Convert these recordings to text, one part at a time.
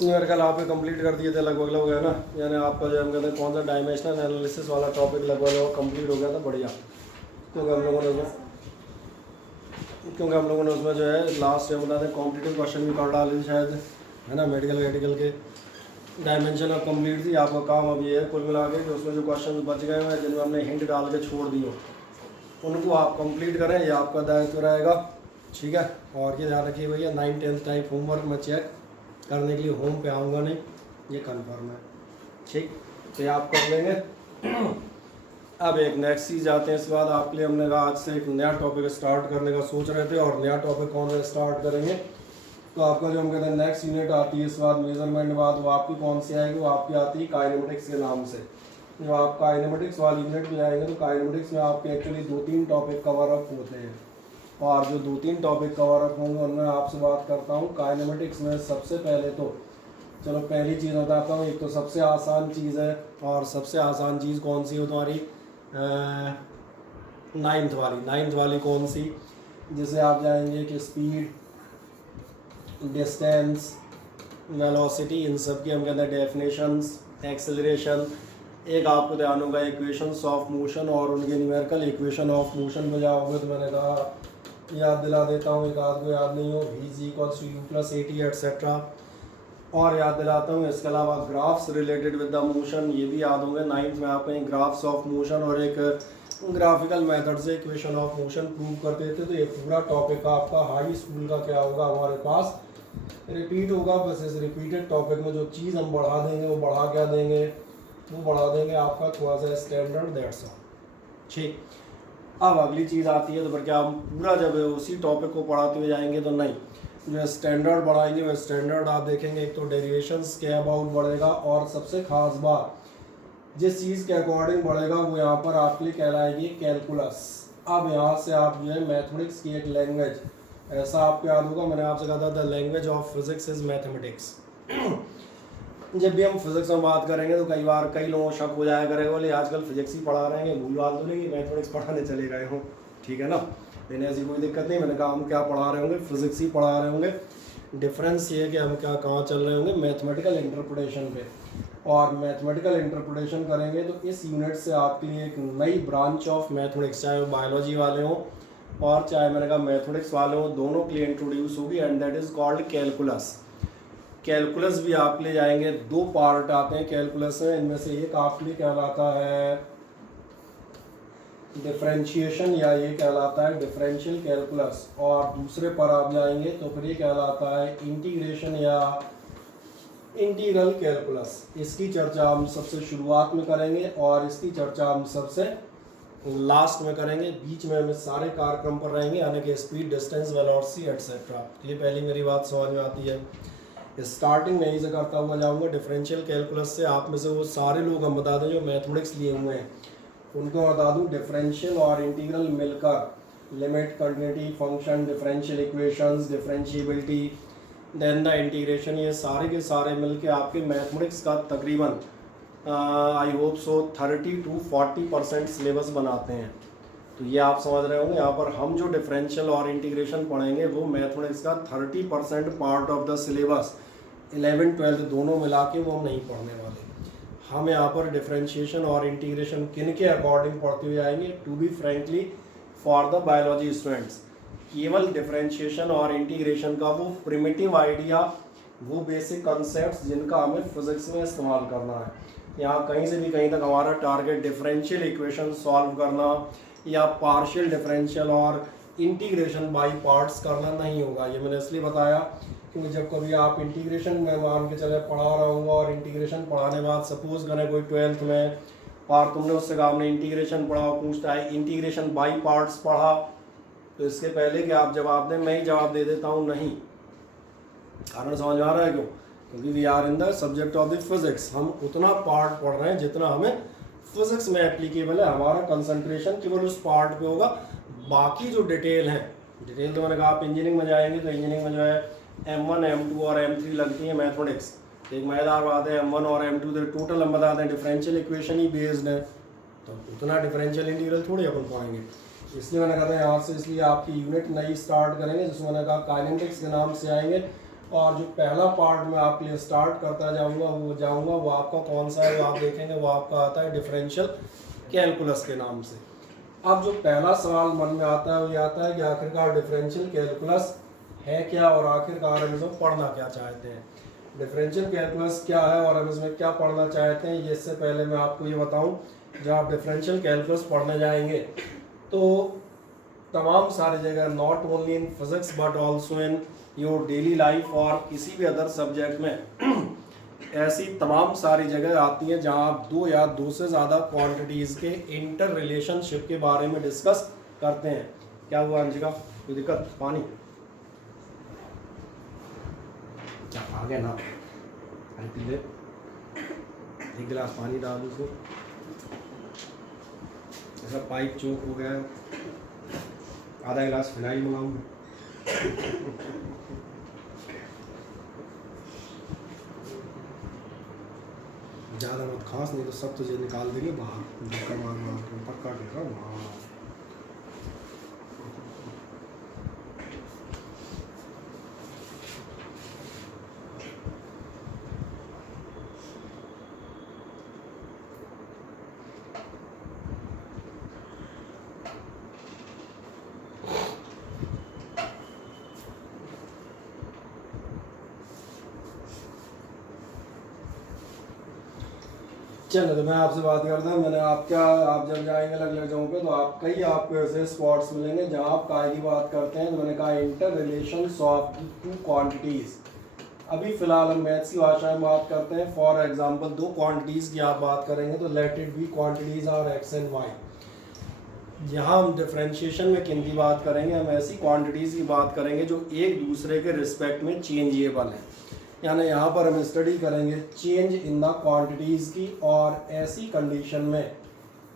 मेरे ख्याल आपने कंप्लीट कर दिए थे लगभग लगभग, है ना। यानी आपका जो हम कहते हैं कौन सा डायमेंशनल एनालिसिस वाला टॉपिक लगभग लगभग कंप्लीट हो गया था, बढ़िया। क्योंकि हम लोगों ने उसमें जो है लास्ट में बताते हैं कॉम्पिटिटिव क्वेश्चन भी कर डाले थे शायद, है ना। मेडिकल के डायमेंशन अब कंप्लीट थी। आपका काम अब ये है कुल मिला के कि उसमें जो क्वेश्चन बच गए हैं जिनमें हमने हिंट डाल के छोड़ दिए उनको आप कंप्लीट करें, ये आपका दायित्व रहेगा, ठीक है। और ये ध्यान रखिए भैया, 9th-10th टाइप होमवर्क मैं चेक करने के लिए होम पे आऊँगा नहीं, ये कन्फर्म है, ठीक। तो ये आप कर लेंगे। अब एक नेक्स्ट चीज़ आते हैं। इसके बाद आपके लिए हमने कहा आज से एक नया टॉपिक स्टार्ट करने का सोच रहे थे, और नया टॉपिक कौन सा स्टार्ट करेंगे, तो आपका जो हम कहते हैं नेक्स्ट यूनिट आती है इसके बाद मेजरमेंट बाद, वो आपकी कौन सी आएगी, वो आपकी आती है काइनेमेटिक्स के नाम से। जो आप काइनेमेटिक्स वाली यूनिट में आएंगे तो काइनेमेटिक्स में आपके एक्चुअली 2-3 टॉपिक कवर अप होते हैं, और जो 2-3 टॉपिक कवर अप होंगे उनमें आपसे बात करता हूँ। काइनेमेटिक्स में सबसे पहले तो चलो पहली चीज़ बताता हूँ। एक तो सबसे आसान चीज़ है, और सबसे आसान चीज़ कौन सी हो तुम्हारी, 9th वाली कौन सी, जिसे आप जाएंगे कि स्पीड, डिस्टेंस, वेलोसिटी, इन सब की हम कहते हैं डेफिनेशंस, एक्सेलरेशन। एक आपको ध्यान होगा इक्वेशंस ऑफ मोशन, और उनके न्यूमेरिकल इक्वेशन ऑफ मोशन में जाओगे तो मैंने कहा याद दिला देता हूँ, एक आध को याद नहीं हो, v=u+at एट्सेट्रा। और याद दिलाता हूँ इसके अलावा graphs related with the motion, ये भी याद होंगे। 9th में आपने ग्राफ्स ऑफ मोशन और एक ग्राफिकल मेथड से इक्वेशन ऑफ मोशन प्रूव करते थे। तो ये पूरा टॉपिक आपका हाई स्कूल का क्या होगा हमारे पास रिपीट होगा। बस इस रिपीटेड टॉपिक में जो चीज़ हम बढ़ा देंगे वो बढ़ा क्या देंगे, वो बढ़ा देंगे आपका थोड़ा सा स्टैंडर्ड, दैट्स ऑल, ठीक। अब अगली चीज़ आती है तो फिर क्या हम पूरा जब उसी टॉपिक को पढ़ाते हुए जाएंगे तो नहीं, जो स्टैंडर्ड बढ़ाएंगे वो स्टैंडर्ड आप देखेंगे। एक तो डेरिवेशंस के अबाउट बढ़ेगा, और सबसे खास बात जिस चीज़ के अकॉर्डिंग बढ़ेगा वो यहाँ पर आपके लिए कहलाएगी कैलकुलस। अब यहाँ से आप जो है मैथमेटिक्स की एक लैंग्वेज, ऐसा आपको याद होगा मैंने आपसे कहा था the language of physics is mathematics. जब भी हम फिजिक्स में बात करेंगे तो कई बार कई लोगों को शक हो जाया करेगा, बोले आजकल फिजिक्स ही पढ़ा रहे हैं, भूल बात तो नहीं कि मैथमेटिक्स पढ़ाने चले गए हों, ठीक है ना। मैंने ऐसी कोई दिक्कत नहीं, मैंने कहा हम क्या पढ़ा रहे होंगे, फिजिक्स ही पढ़ा रहे होंगे। डिफरेंस ये है कि हम क्या कहाँ चल रहे होंगे, मैथमेटिकल इंटरप्रिटेशन पे। और मैथमेटिकल इंटरप्रिटेशन करेंगे तो इस यूनिट से आपके लिए एक नई ब्रांच ऑफ मैथमेटिक्स, चाहे वो बायोलॉजी वाले हों और चाहे मैंने कहा मैथमेटिक्स वाले हों, दोनों के लिए इंट्रोड्यूस होगी, and that is called calculus. Calculus भी आपके लिए जाएंगे, 2 पार्ट आते हैं कैलकुलस में, इनमें से एक आपके लिए कहलाता है डिफरेंशिएशन, या ये कहलाता है डिफरेंशियल कैलकुलस, और दूसरे पर आप जाएंगे तो फिर ये कहलाता है इंटीग्रेशन या इंटीग्रल कैलकुलस। इसकी चर्चा हम सबसे शुरुआत में करेंगे और इसकी चर्चा हम सबसे लास्ट में करेंगे। बीच में हमें सारे कार्यक्रम पर रहेंगे, यानी कि स्पीड, डिस्टेंस, वेलोसिटी एट्सेट्रा। ये पहली मेरी बात समझ में आती है। स्टार्टिंग में ही से करता हुआ जाऊंगा डिफरेंशियल कैलकुलस से। आप में से वो सारे लोग हम बता दें जो मैथमेटिक्स लिए हुए हैं उनको बता दूं, डिफरेंशियल और इंटीग्रल मिलकर limit, continuity, function, differential equations, differentiability, then the integration, ये सारे के सारे मिलके आपके मैथमेटिक्स का तकरीबन I hope so 30 to 40% syllabus बनाते हैं। तो ये आप समझ रहे होंगे, यहाँ पर हम जो डिफरेंशियल और इंटीग्रेशन पढ़ेंगे वो मैथमेटिक्स का 30% part of the syllabus 11th-12th दोनों मिला के वो हम नहीं पढ़ने वाले। हम यहाँ पर डिफरेंशिएशन और इंटीग्रेशन किन के अकॉर्डिंग पढ़ते हुए आएंगे, to be frankly for the biology students, केवल डिफरेंशिएशन और इंटीग्रेशन का वो प्रिमिटिव आइडिया, वो बेसिक कॉन्सेप्ट्स जिनका हमें फिजिक्स में इस्तेमाल करना है। यहाँ कहीं से भी कहीं तक हमारा टारगेट डिफरेंशियल इक्वेशन सॉल्व करना या पार्शियल डिफरेंशियल और इंटीग्रेशन बाय पार्ट्स करना नहीं होगा। ये मैंने इसलिए बताया क्योंकि जब कभी आप इंटीग्रेशन में मान के चले पढ़ा रहा हूँ और इंटीग्रेशन पढ़ाने बाद सपोज करें कोई 12th में और तुमने उससे कहा हमने इंटीग्रेशन पढ़ा, पूछता है इंटीग्रेशन बाय पार्ट्स पढ़ा, तो इसके पहले कि आप जवाब दें मैं ही जवाब दे देता हूँ नहीं। कारण समझ में आ रहा है क्यों? क्योंकि we are in the subject of the physics, हम उतना पार्ट पढ़ रहे हैं जितना हमें फिजिक्स में एप्लीकेबल है। हमारा कंसंट्रेशन केवल उस पार्ट पे होगा, बाकी जो डिटेल है, डिटेल तो मैंने कहा आप इंजीनियरिंग में जाएंगे तो इंजीनियरिंग में जो है M1, M2 और M3 लगती है मैथमेटिक्स। एक मजेदार बात है, M1 और M2 तो टोटल हम बताते हैं डिफरेंशियल इक्वेशन ही बेस्ड है, तो उतना डिफरेंशियल इंटीग्रल थोड़ी अपन पढ़ेंगे। इसलिए मैंने कहा था यहाँ से, इसलिए आपकी यूनिट नई स्टार्ट करेंगे जिसमें मैंने कहा काइनेमेटिक्स के नाम से आएंगे, और जो पहला पार्ट मैं आपके लिए स्टार्ट करता जाऊंगा वो आपका कौन सा है, वो आप देखेंगे वो आपका आता है डिफरेंशियल कैलकुलस के नाम से। अब जो पहला सवाल मन में आता है वो ये आता है कि आखिरकार डिफरेंशियल कैलकुलस है क्या और आखिरकार हम इसमें पढ़ना क्या चाहते हैं। डिफरेंशियल कैलकुलस क्या है और हम इसमें क्या पढ़ना चाहते हैं, ये इससे पहले मैं आपको ये बताऊं, जब आप डिफरेंशियल कैलकुलस पढ़ने जाएंगे तो तमाम सारी जगह, not only in physics but also in your daily life और किसी भी अदर सब्जेक्ट में ऐसी तमाम सारी जगह आती हैं जहां आप दो या दो से ज़्यादा क्वांटिटीज़ के इंटर रिलेशनशिप के बारे में डिस्कस करते हैं। क्या हुआ अंशिका, कोई दिक्कत? पानी क्या आ गया ना, अरे पी ले, एक गिलास पानी डाल उसको, ऐसा पाइप चोक हो गया है, आधा गिलास फिनाइल मंगाऊंगा। ज़्यादा मत खास, नहीं तो सब तुझे निकाल देंगे बाहर, धक्का मार मार के पक्का कह रहा हूँ। चलो तो मैं आपसे बात करता हूँ। मैंने आप जब जाएंगे अलग अलग जगहों पे तो आप कई आपको ऐसे स्पॉट्स मिलेंगे जहाँ आप काय की बात करते हैं। तो मैंने कहा inter relations of two quantities. अभी फिलहाल हम मैथ्स की भाषा में बात करते हैं। फॉर एग्जांपल दो क्वांटिटीज़ की आप बात करेंगे तो let it be quantities are X and Y. यहाँ हम डिफ्रेंशिएशन में किन की बात करेंगे, हम ऐसी क्वांटिटीज़ की बात करेंगे जो एक दूसरे के रिस्पेक्ट में चेंजेबल हैं। यानी यहाँ पर हम स्टडी करेंगे चेंज इन द क्वांटिटीज़ की। और ऐसी कंडीशन में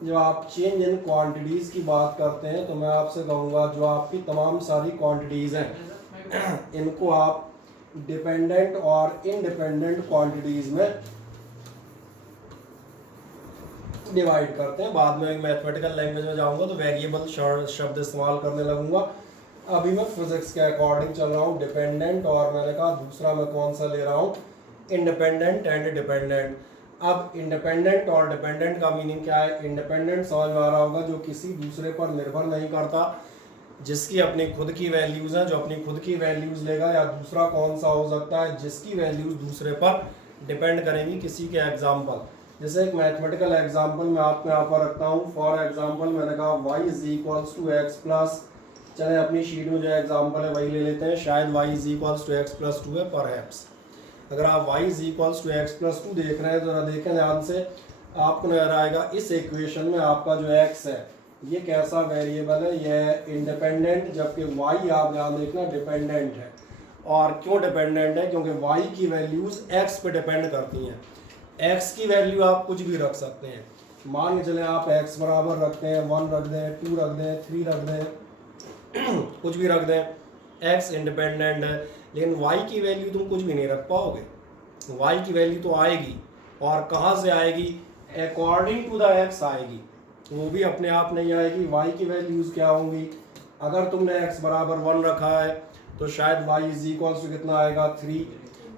जब आप चेंज इन क्वांटिटीज़ की बात करते हैं तो मैं आपसे कहूँगा जो आपकी तमाम सारी क्वांटिटीज़ हैं इनको आप डिपेंडेंट और इंडिपेंडेंट क्वांटिटीज़ में डिवाइड करते हैं। बाद में एक मैथमेटिकल लैंग्वेज में जाऊँगा तो वेरिएबल शब्द इस्तेमाल करने लगूंगा। अभी मैं फिजिक्स के अकॉर्डिंग चल रहा हूँ डिपेंडेंट, और मैंने कहा दूसरा मैं कौन सा ले रहा हूँ, इंडिपेंडेंट एंड डिपेंडेंट। अब इंडिपेंडेंट और डिपेंडेंट का मीनिंग क्या है? इंडिपेंडेंट समझ में आ रहा होगा जो किसी दूसरे पर निर्भर नहीं करता, जिसकी अपनी खुद की वैल्यूज़ हैं, जो अपनी खुद की वैल्यूज़ लेगा। या दूसरा कौन सा हो सकता है जिसकी वैल्यूज़ दूसरे पर डिपेंड करेंगी किसी के एग्जाम्पल। जैसे एक मैथमेटिकल एग्जाम्पल मैं आपको यहाँ पर रखता हूँ। फॉर एग्जाम्पल मैंने कहा y is equals to X plus, चले अपनी शीट में जो एग्जाम्पल है वही ले लेते हैं। शायद y is equals to X plus two है परहैप्स। अगर आप y is equals to X plus two देख रहे हैं तो जरा देखें ध्यान से, आपको नजर आएगा इस इक्वेशन में आपका जो x है ये कैसा वेरिएबल है, यह इंडिपेंडेंट, जबकि y आप ध्यान देखना डिपेंडेंट है। और क्यों डिपेंडेंट है? क्योंकि y की वैल्यूज़ x पे डिपेंड करती हैं। x की वैल्यू आप कुछ भी रख सकते हैं। मान के चले आप x बराबर रखते हैं 1 रख दें, 2 रख दें, 3 रख दें, कुछ भी रख दें, x इंडिपेंडेंट है। लेकिन y की वैल्यू तुम कुछ भी नहीं रख पाओगे। y की वैल्यू तो आएगी, और कहाँ से आएगी? अकॉर्डिंग टू द x आएगी, वो भी अपने आप नहीं आएगी। y की वैल्यूज़ क्या होंगी? अगर तुमने x बराबर 1 रखा है तो शायद y इज इक्वल्स टू कितना आएगा 3,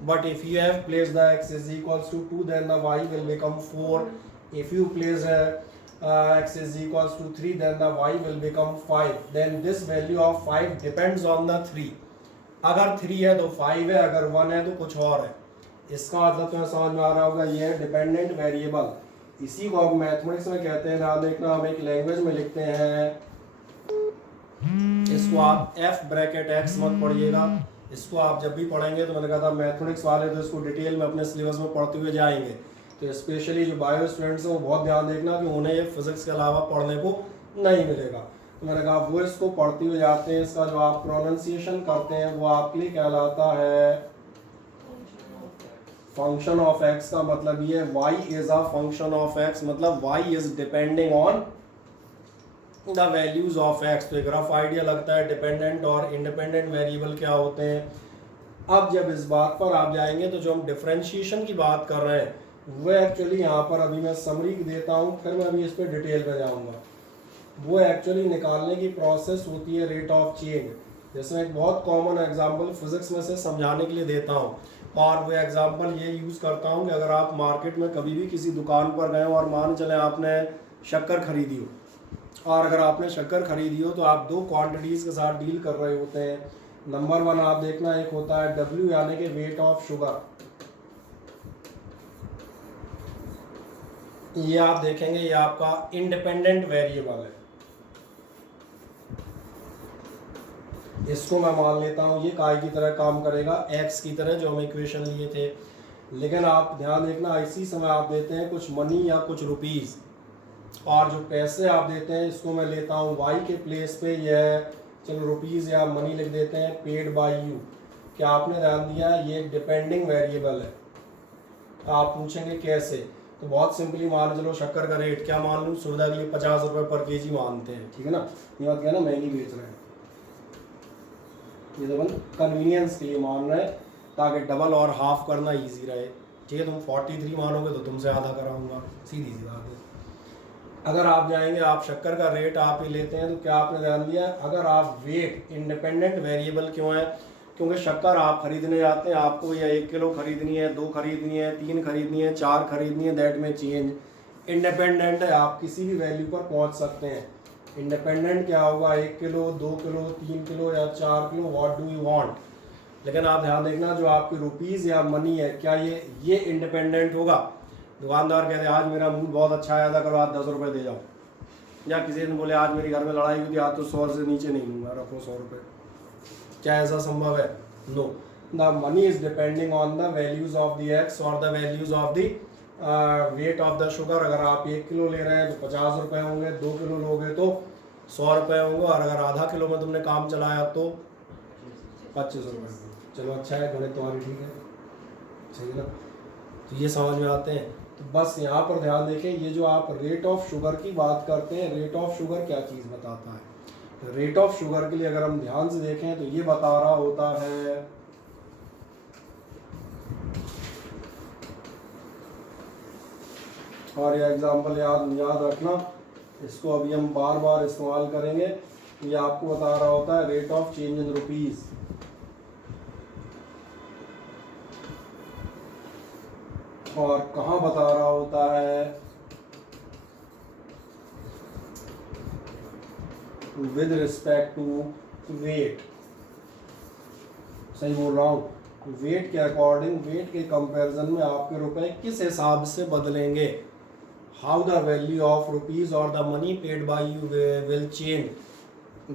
but if you have place the x is equals to 2 then the y will become 4। If you place x is equals to 3 then the y will become 5, then this value of 5 depends on the 3। अगर 3 है तो 5 है, अगर 1 है तो कुछ और है। इसका मतलब तुम्हें समझ में आ रहा होगा, ये है डिपेंडेंट वेरिएबल। इसी को हम मैथमेटिक्स में कहते हैं ना, देखना हम एक लैंग्वेज में लिखते हैं, इसको आप f ब्रैकेट x मत पढ़िएगा। इसको आप जब भी पढ़ेंगे तो मैंने कहा था मैथमेटिक्स वाले तो इसको डिटेल में अपने सिलेबस में पढ़ते हुए जाएंगे। तो स्पेशली जो बायो स्टूडेंट्स हैं वो बहुत ध्यान देखना कि उन्हें ये फिजिक्स के अलावा पढ़ने को नहीं मिलेगा। तो मैंने कहा वो इसको पढ़ते हुए जाते हैं। इसका जो आप प्रोनाउंसिएशन करते हैं वो आपके लिए कहलाता है फंक्शन ऑफ एक्स। का मतलब ये y is a function of x, मतलब y is depending on the values of x। तो एक रफ आइडिया लगता है डिपेंडेंट और इंडिपेंडेंट वेरिएबल क्या होते हैं। अब जब इस बात पर आप जाएंगे तो जो हम डिफरेंशिएशन की बात कर रहे हैं वो एक्चुअली यहाँ पर अभी मैं समरी देता हूँ, फिर मैं अभी इस पर डिटेल में जाऊँगा। वो एक्चुअली निकालने की प्रोसेस होती है रेट ऑफ चेंज। जैसे एक बहुत कॉमन एग्जांपल फिजिक्स में से समझाने के लिए देता हूँ, और वो एग्जांपल ये यूज़ करता हूँ कि अगर आप मार्केट में कभी भी किसी दुकान पर गए हो और मान चले आपने शक्कर खरीदी हो, और अगर आपने शक्कर खरीदी हो तो आप दो क्वांटिटीज़ के साथ डील कर रहे होते हैं। नंबर वन आप देखना, एक होता है W यानी कि वेट ऑफ शुगर, ये आप देखेंगे ये आपका इंडिपेंडेंट वेरिएबल है। इसको मैं मान लेता हूँ ये काय की तरह काम करेगा, x की तरह जो हम इक्वेशन लिए थे। लेकिन आप ध्यान देखना, इसी समय आप देते हैं कुछ मनी या कुछ रुपीज़, और जो पैसे आप देते हैं इसको मैं लेता हूँ y के प्लेस पे, यह चलो रुपीज़ या मनी लिख देते हैं, पेड बाय यू। क्या आपने ध्यान दिया, ये डिपेंडिंग वेरिएबल है। आप पूछेंगे कैसे, तो बहुत सिंपली मान चलो शक्कर का रेट क्या मान लूँ, सुविधा के लिए 50 रुपये पर केजी मानते हैं, ठीक है ना। ये बात क्या ना, महंगी बेच रहे हैं, ये तो अपन कन्वीनियंस के लिए मान रहे हैं ताकि डबल और हाफ करना इजी रहे, ठीक है। तुम 43 मानोगे तो तुमसे आधा कराऊंगा, सीधी सी बात है। अगर आप जाएंगे, आप शक्कर का रेट आप ही लेते हैं, तो क्या आपने ध्यान दिया, अगर आप वेट इंडिपेंडेंट वेरिएबल क्यों है, क्योंकि शक्कर आप खरीदने जाते हैं, आपको या 1 किलो खरीदनी है, 2 खरीदनी है, 3 खरीदनी है, 4 खरीदनी है, दैट में चेंज इंडिपेंडेंट है, आप किसी भी वैल्यू पर पहुंच सकते हैं। इंडिपेंडेंट क्या होगा, 1 किलो, 2 किलो, 3 किलो या 4 kilo, what do you want. लेकिन आप ध्यान देखना, जो आपकी रुपीज़ या मनी है, क्या ये इंडिपेंडेंट होगा। दुकानदार कहते हैं आज मेरा मूड बहुत अच्छा आया था, करो आज 10 रुपये दे जाओ, या किसी ने बोले आज मेरे घर में लड़ाई हुई थी, आज तो 100 से नीचे नहीं लूँगा, रखो 100 रुपये। क्या ऐसा संभव है? No, the money is depending on the values of the x और the values of the weight of the sugar. अगर आप 1 किलो ले रहे हैं तो 50 रुपये होंगे, 2 किलो लोगे तो 100 रुपये होंगे, और अगर आधा किलो में तुमने काम चलाया तो 25 रुपये। चलो अच्छा है, गणित तुम्हारी ठीक है, सही है ना। तो ये समझ में आते हैं। तो बस यहाँ पर ध्यान देखें, ये जो आप रेट ऑफ शुगर की बात करते हैं, रेट ऑफ शुगर क्या चीज़ बताता है। रेट ऑफ शुगर के लिए अगर हम ध्यान से देखें तो ये बता रहा होता है और ये एग्जांपल याद रखना, इसको अभी हम बार बार इस्तेमाल करेंगे। ये आपको बता रहा होता है rate of change in rupees, और कहाँ बता रहा होता है, विद रिस्पेक्ट टू वेट। सही बोल रहा हूँ, वेट के अकॉर्डिंग, वेट के कंपैरिजन में आपके रुपए किस हिसाब से बदलेंगे, how the value of rupees और the money paid by you will change,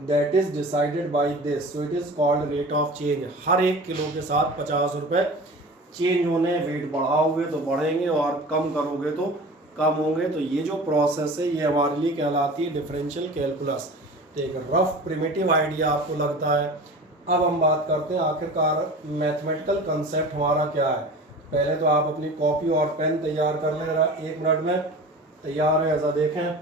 that is decided by this, so it is called rate of change. हर 1 किलो के साथ 50 रुपये चेंज होने, वेट बढ़ाओगे तो बढ़ेंगे और कम करोगे तो कम होंगे। तो ये जो प्रोसेस है ये हमारे लिए कहलाती है डिफरेंशियल कैलकुलस। तो एक रफ प्रिमिटिव आइडिया आपको लगता है। अब हम बात करते हैं आखिरकार मैथमेटिकल कंसेप्ट हमारा क्या है। पहले तो आप अपनी कॉपी और पेन तैयार कर लें, 1 मिनट में तैयार है ऐसा देखें।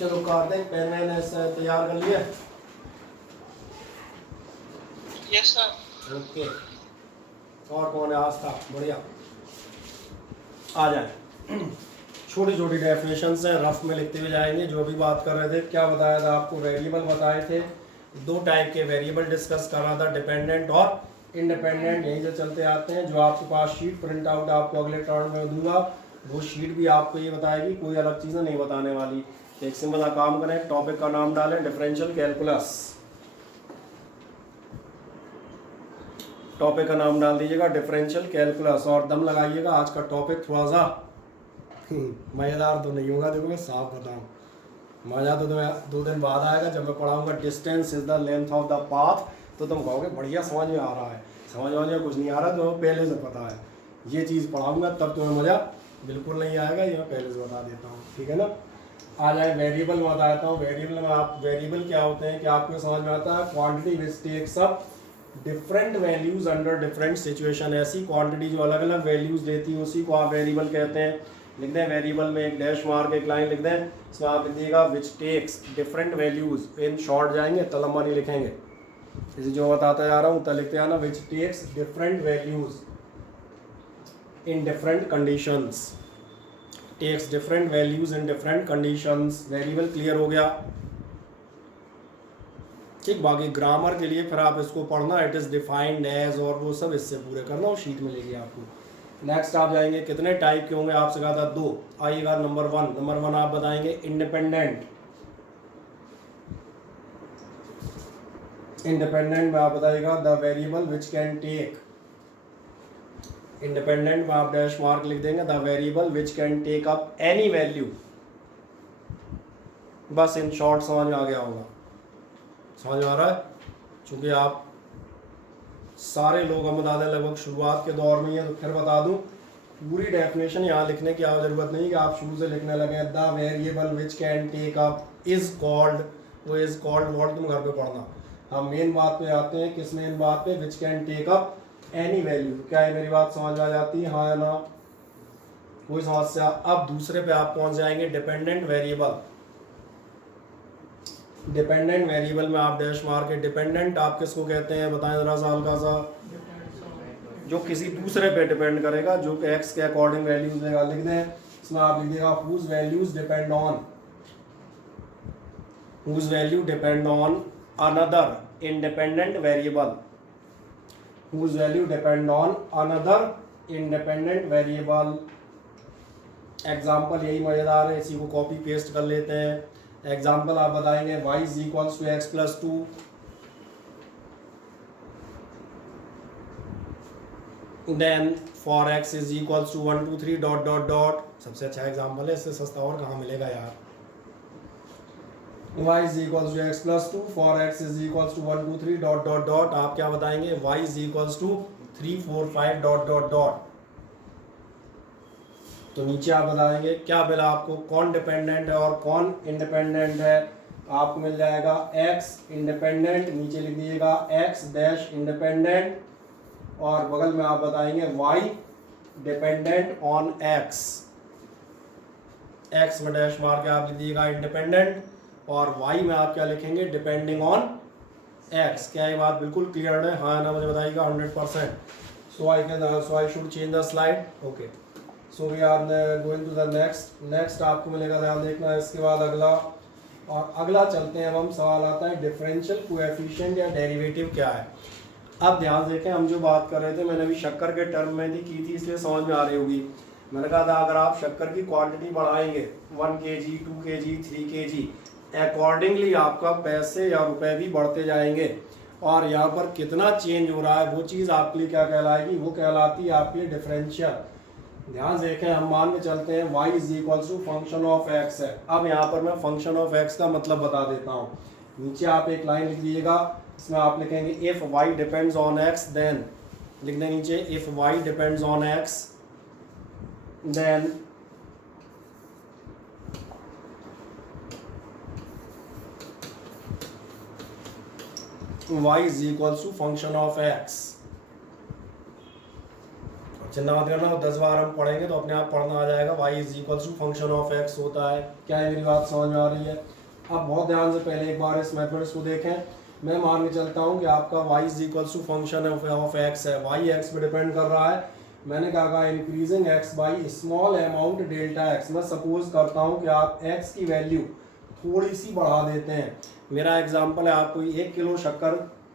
चलो कर दें, पेन मैंने तैयार कर लिया। Yes sir. ओके, और कौन है? आज था बढ़िया, आ जाए। छोटी छोटी डेफिनेशंस हैं, रफ में लिखते हुए जाएंगे। जो भी बात कर रहे थे, क्या बताया था आपको, वेरिएबल बताए थे, 2 टाइप के वेरिएबल डिस्कस कर रहा था, डिपेंडेंट और इंडिपेंडेंट। यहीं से चलते आते हैं। जो आपके पास शीट प्रिंट आउट आपको अगले टर्न में दूंगा, वो शीट भी आपको ये बताएगी, कोई अलग चीज़ें नहीं बताने वाली। एक सिंपल सा काम करें, टॉपिक का नाम डालें डिफरेंशियल कैलकुलस, टॉपिक का नाम डाल दीजिएगा डिफरेंशियल कैलकुलस, और दम लगाइएगा। आज का टॉपिक थोड़ा सा मज़ेदार तो नहीं होगा, देखो मैं साफ बताऊँ, मज़ा तो तुम्हें 2 दिन बाद आएगा जब मैं पढ़ाऊँगा distance is the length of the path. तो तुम कहोगे बढ़िया समझ में आ रहा है, समझ में कुछ नहीं आ रहा, तुम्हें पहले से पता है। ये चीज़ पढ़ाऊँगा तब तुम्हें मज़ा बिल्कुल नहीं आएगा, ये मैं पहले से बता देता हूँ, ठीक है ना। आ जाए वेरिएबल में बताता हूँ। वेरिएबल में आप, वेरिएबल क्या होते हैं कि आपको समझ में आता है, quantity which takes up different values under different situation. ऐसी क्वांटिटी जो अलग अलग वैल्यूज देती है उसी को आप वेरिएबल कहते हैं। लिख दें वेरिएबल में एक डैश मार के एक लाइन लिख दें, इसमें आप लिख दीजिएगा which takes different values. In short जाएंगे तो लंबा नहीं लिखेंगे, इसे जो बताता जा रहा हूँ तब लिखते हैं ना, which takes different values in different conditions. Takes different values in different conditions. Variable clear हो गया? ठीक, बाकी ग्रामर के लिए फिर आप इसको पढ़ना, इट इज़ डिफाइंड एज और वो सब इससे पूरे करना, वो शीट मिलेगी आपको। नेक्स्ट आप जाएंगे, कितने टाइप के होंगे आपसे कहा था 2। आइएगा नंबर 1 आप बताएंगे इंडिपेंडेंट। इंडिपेंडेंट में आप बताइएगा the variable which can take, independent में आप डैश मार्क लिख देंगे, the variable which can take up any value. बस इन शॉर्ट समझ में आ गया होगा, समझ में आ रहा है? चूंकि आप सारे लोग हम बता दें लगभग शुरुआत के दौर में ही है, तो फिर बता दूं पूरी डेफिनेशन यहाँ लिखने की जरूरत नहीं कि आप शुरू से लिखने लगे the variable which can take up is called, वो इज कॉल्ड वर्ड तुम घर पे पढ़ना। हम मेन बात पे आते हैं, किस मेन बात पे? Which can take up any value. क्या है मेरी बात समझ में आ जाती है? हाँ या ना? कोई समस्या? अब दूसरे पे आप पहुंच जाएंगे, डिपेंडेंट वेरिएबल। डिपेंडेंट वेरिएबल में आप डैश मार के, डिपेंडेंट आप किसको कहते हैं बताएं जरा सा हल्का सा? जो किसी दूसरे पे डिपेंड करेगा, जो कि एक्स के अकॉर्डिंग वैल्यूज देगा। लिख दें, इसमें आप लिख देगा whose values depend on, whose value depend on another independent variable, whose value depend on another independent variable. Example यही मजेदार है, इसी को कॉपी पेस्ट कर लेते हैं। एग्जाम्पल आप बताएंगे y is equals to X plus 2, then for x is equals to 1 2 3 dot dot dot. सबसे अच्छा एग्जाम्पल है, इससे सस्ता और कहाँ मिलेगा यार। y is equals to X plus 2, for x is equals to 1 2 3 dot dot dot. आप क्या बताएंगे? y is equals to 3 4 5 dot dot dot. तो नीचे आप बताएंगे क्या मिला आपको, कौन डिपेंडेंट है और कौन इंडिपेंडेंट है। आपको मिल जाएगा x इंडिपेंडेंट, नीचे लिख दीजिएगा x डैश इंडिपेंडेंट, और बगल में आप बताएंगे y dependent on x। x में डैश मार के आप लिख दीजिएगा इंडिपेंडेंट, और y में आप क्या लिखेंगे? Depending on x। क्या ये बात बिल्कुल क्लियर है? हाँ ना? मुझे बताइएगा 100%। So I should change the slide. Okay, so we are going to the next आपको मिलेगा, ध्यान देखना है। इसके बाद अगला, और अगला चलते हैं, अब हम सवाल आता है डिफरेंशियल कोएफिशिएंट या डेरिवेटिव क्या है। अब ध्यान देखें, हम जो बात कर रहे थे, मैंने अभी शक्कर के टर्म में भी की थी, इसलिए समझ में आ रही होगी। मैंने कहा था अगर आप शक्कर की क्वांटिटी बढ़ाएंगे 1 kg 2 kg 3 kg, अकॉर्डिंगली आपका पैसे या रुपए भी बढ़ते जाएंगे, और यहाँ पर कितना चेंज हो रहा है वो चीज़ आपके लिए क्या कहलाएगी? वो कहलाती है आपके लिए डिफरेंशियल। ध्यान देखें, हम मान के चलते हैं y is equals to function of x है। अब यहाँ पर मैं फंक्शन ऑफ x का मतलब बता देता हूँ। नीचे आप एक लाइन लिख दीजिएगा, इसमें आप लिखेंगे if y depends on x, then लिख दें नीचे if y depends on x, then y is equals to function of x। चिन्ह मत करना, 10 बार हम पढ़ेंगे तो अपने आप पढ़ना आ जाएगा। y is equals to function of x होता है। क्या है मेरी बात समझ में आ रही है? अब बहुत ध्यान से पहले एक बार इस मेथड्स को देखें। मैं मान के चलता हूँ कि आपका y is equals to function of x है, y x पे डिपेंड कर रहा है। मैंने कहा increasing x by small amount delta x। मैं सपोज करता हूँ कि आप x की वैल्यू थोड़ी सी बढ़ा देते हैं। मेरा एग्जाम्पल है, आपको 1 किलो शक्कर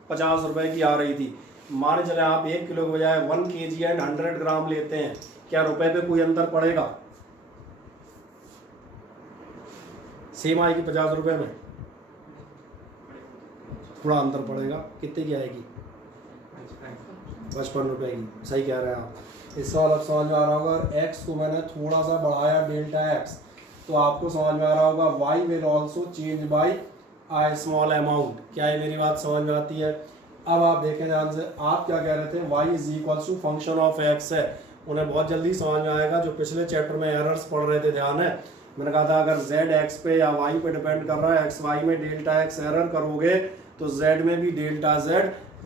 50 रुपए की आ रही थी, मान चले आप 1 किलो के बजाय 1 kg एंड 100 ग्राम लेते हैं, क्या रुपए पे कोई अंतर पड़ेगा? सेम आएगी 50 रुपए में? थोड़ा अंतर पड़ेगा। कितने की आएगी? 55 रुपए की। सही कह रहे हैं आप। इसका मतलब समझ में आ रहा होगा। और x को मैंने थोड़ा सा बढ़ाया डेल्टा x, तो आपको समझ में आ रहा होगा y will also change by a small amount. क्या है मेरी बात समझ में आती है? अब आप देखें ध्यान से, आप क्या कह रहे थे? y is equals to function of x है। उन्हें बहुत जल्दी समझ में आएगा जो पिछले चैप्टर में एरर्स पढ़ रहे थे। ध्यान है, मैंने कहा था अगर z x पे या y पे डिपेंड कर रहा है, x y में डेल्टा x एरर करोगे तो z में भी डेल्टा z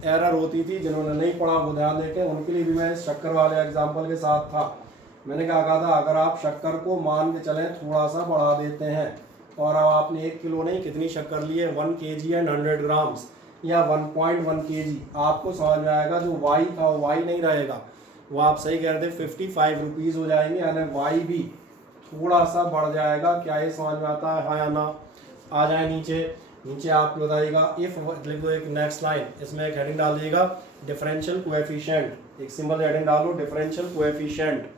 एरर होती थी। जिन्होंने नहीं पढ़ा वो ध्यान देखें, उनके लिए भी मैं इस शक्कर वाले एग्जाम्पल के साथ था। मैंने क्या कहा था, अगर आप शक्कर को मान के चलें थोड़ा सा बढ़ा देते हैं, और अब आपने 1 किलो नहीं, कितनी शक्कर ली है? 1 kg एंड 100 ग्राम्स या 1.1 kg, आपको समझ में आएगा जो y था वो y नहीं रहेगा, वो आप सही कह रहे थे 55 रुपीज़ हो जाएंगे, यानी y भी थोड़ा सा बढ़ जाएगा। क्या ये समझ में आता है, हाँ या ना? आ जाए नीचे। नीचे आप बताइएगा इफ लिख दो एक नेक्स्ट लाइन, इसमें एक हेडिंग डाल दीजिएगा डिफरेंशियल कोएफिशिएंट, एक सिंपल हेडिंग डालो डिफरेंशियल कोएफिशिएंट,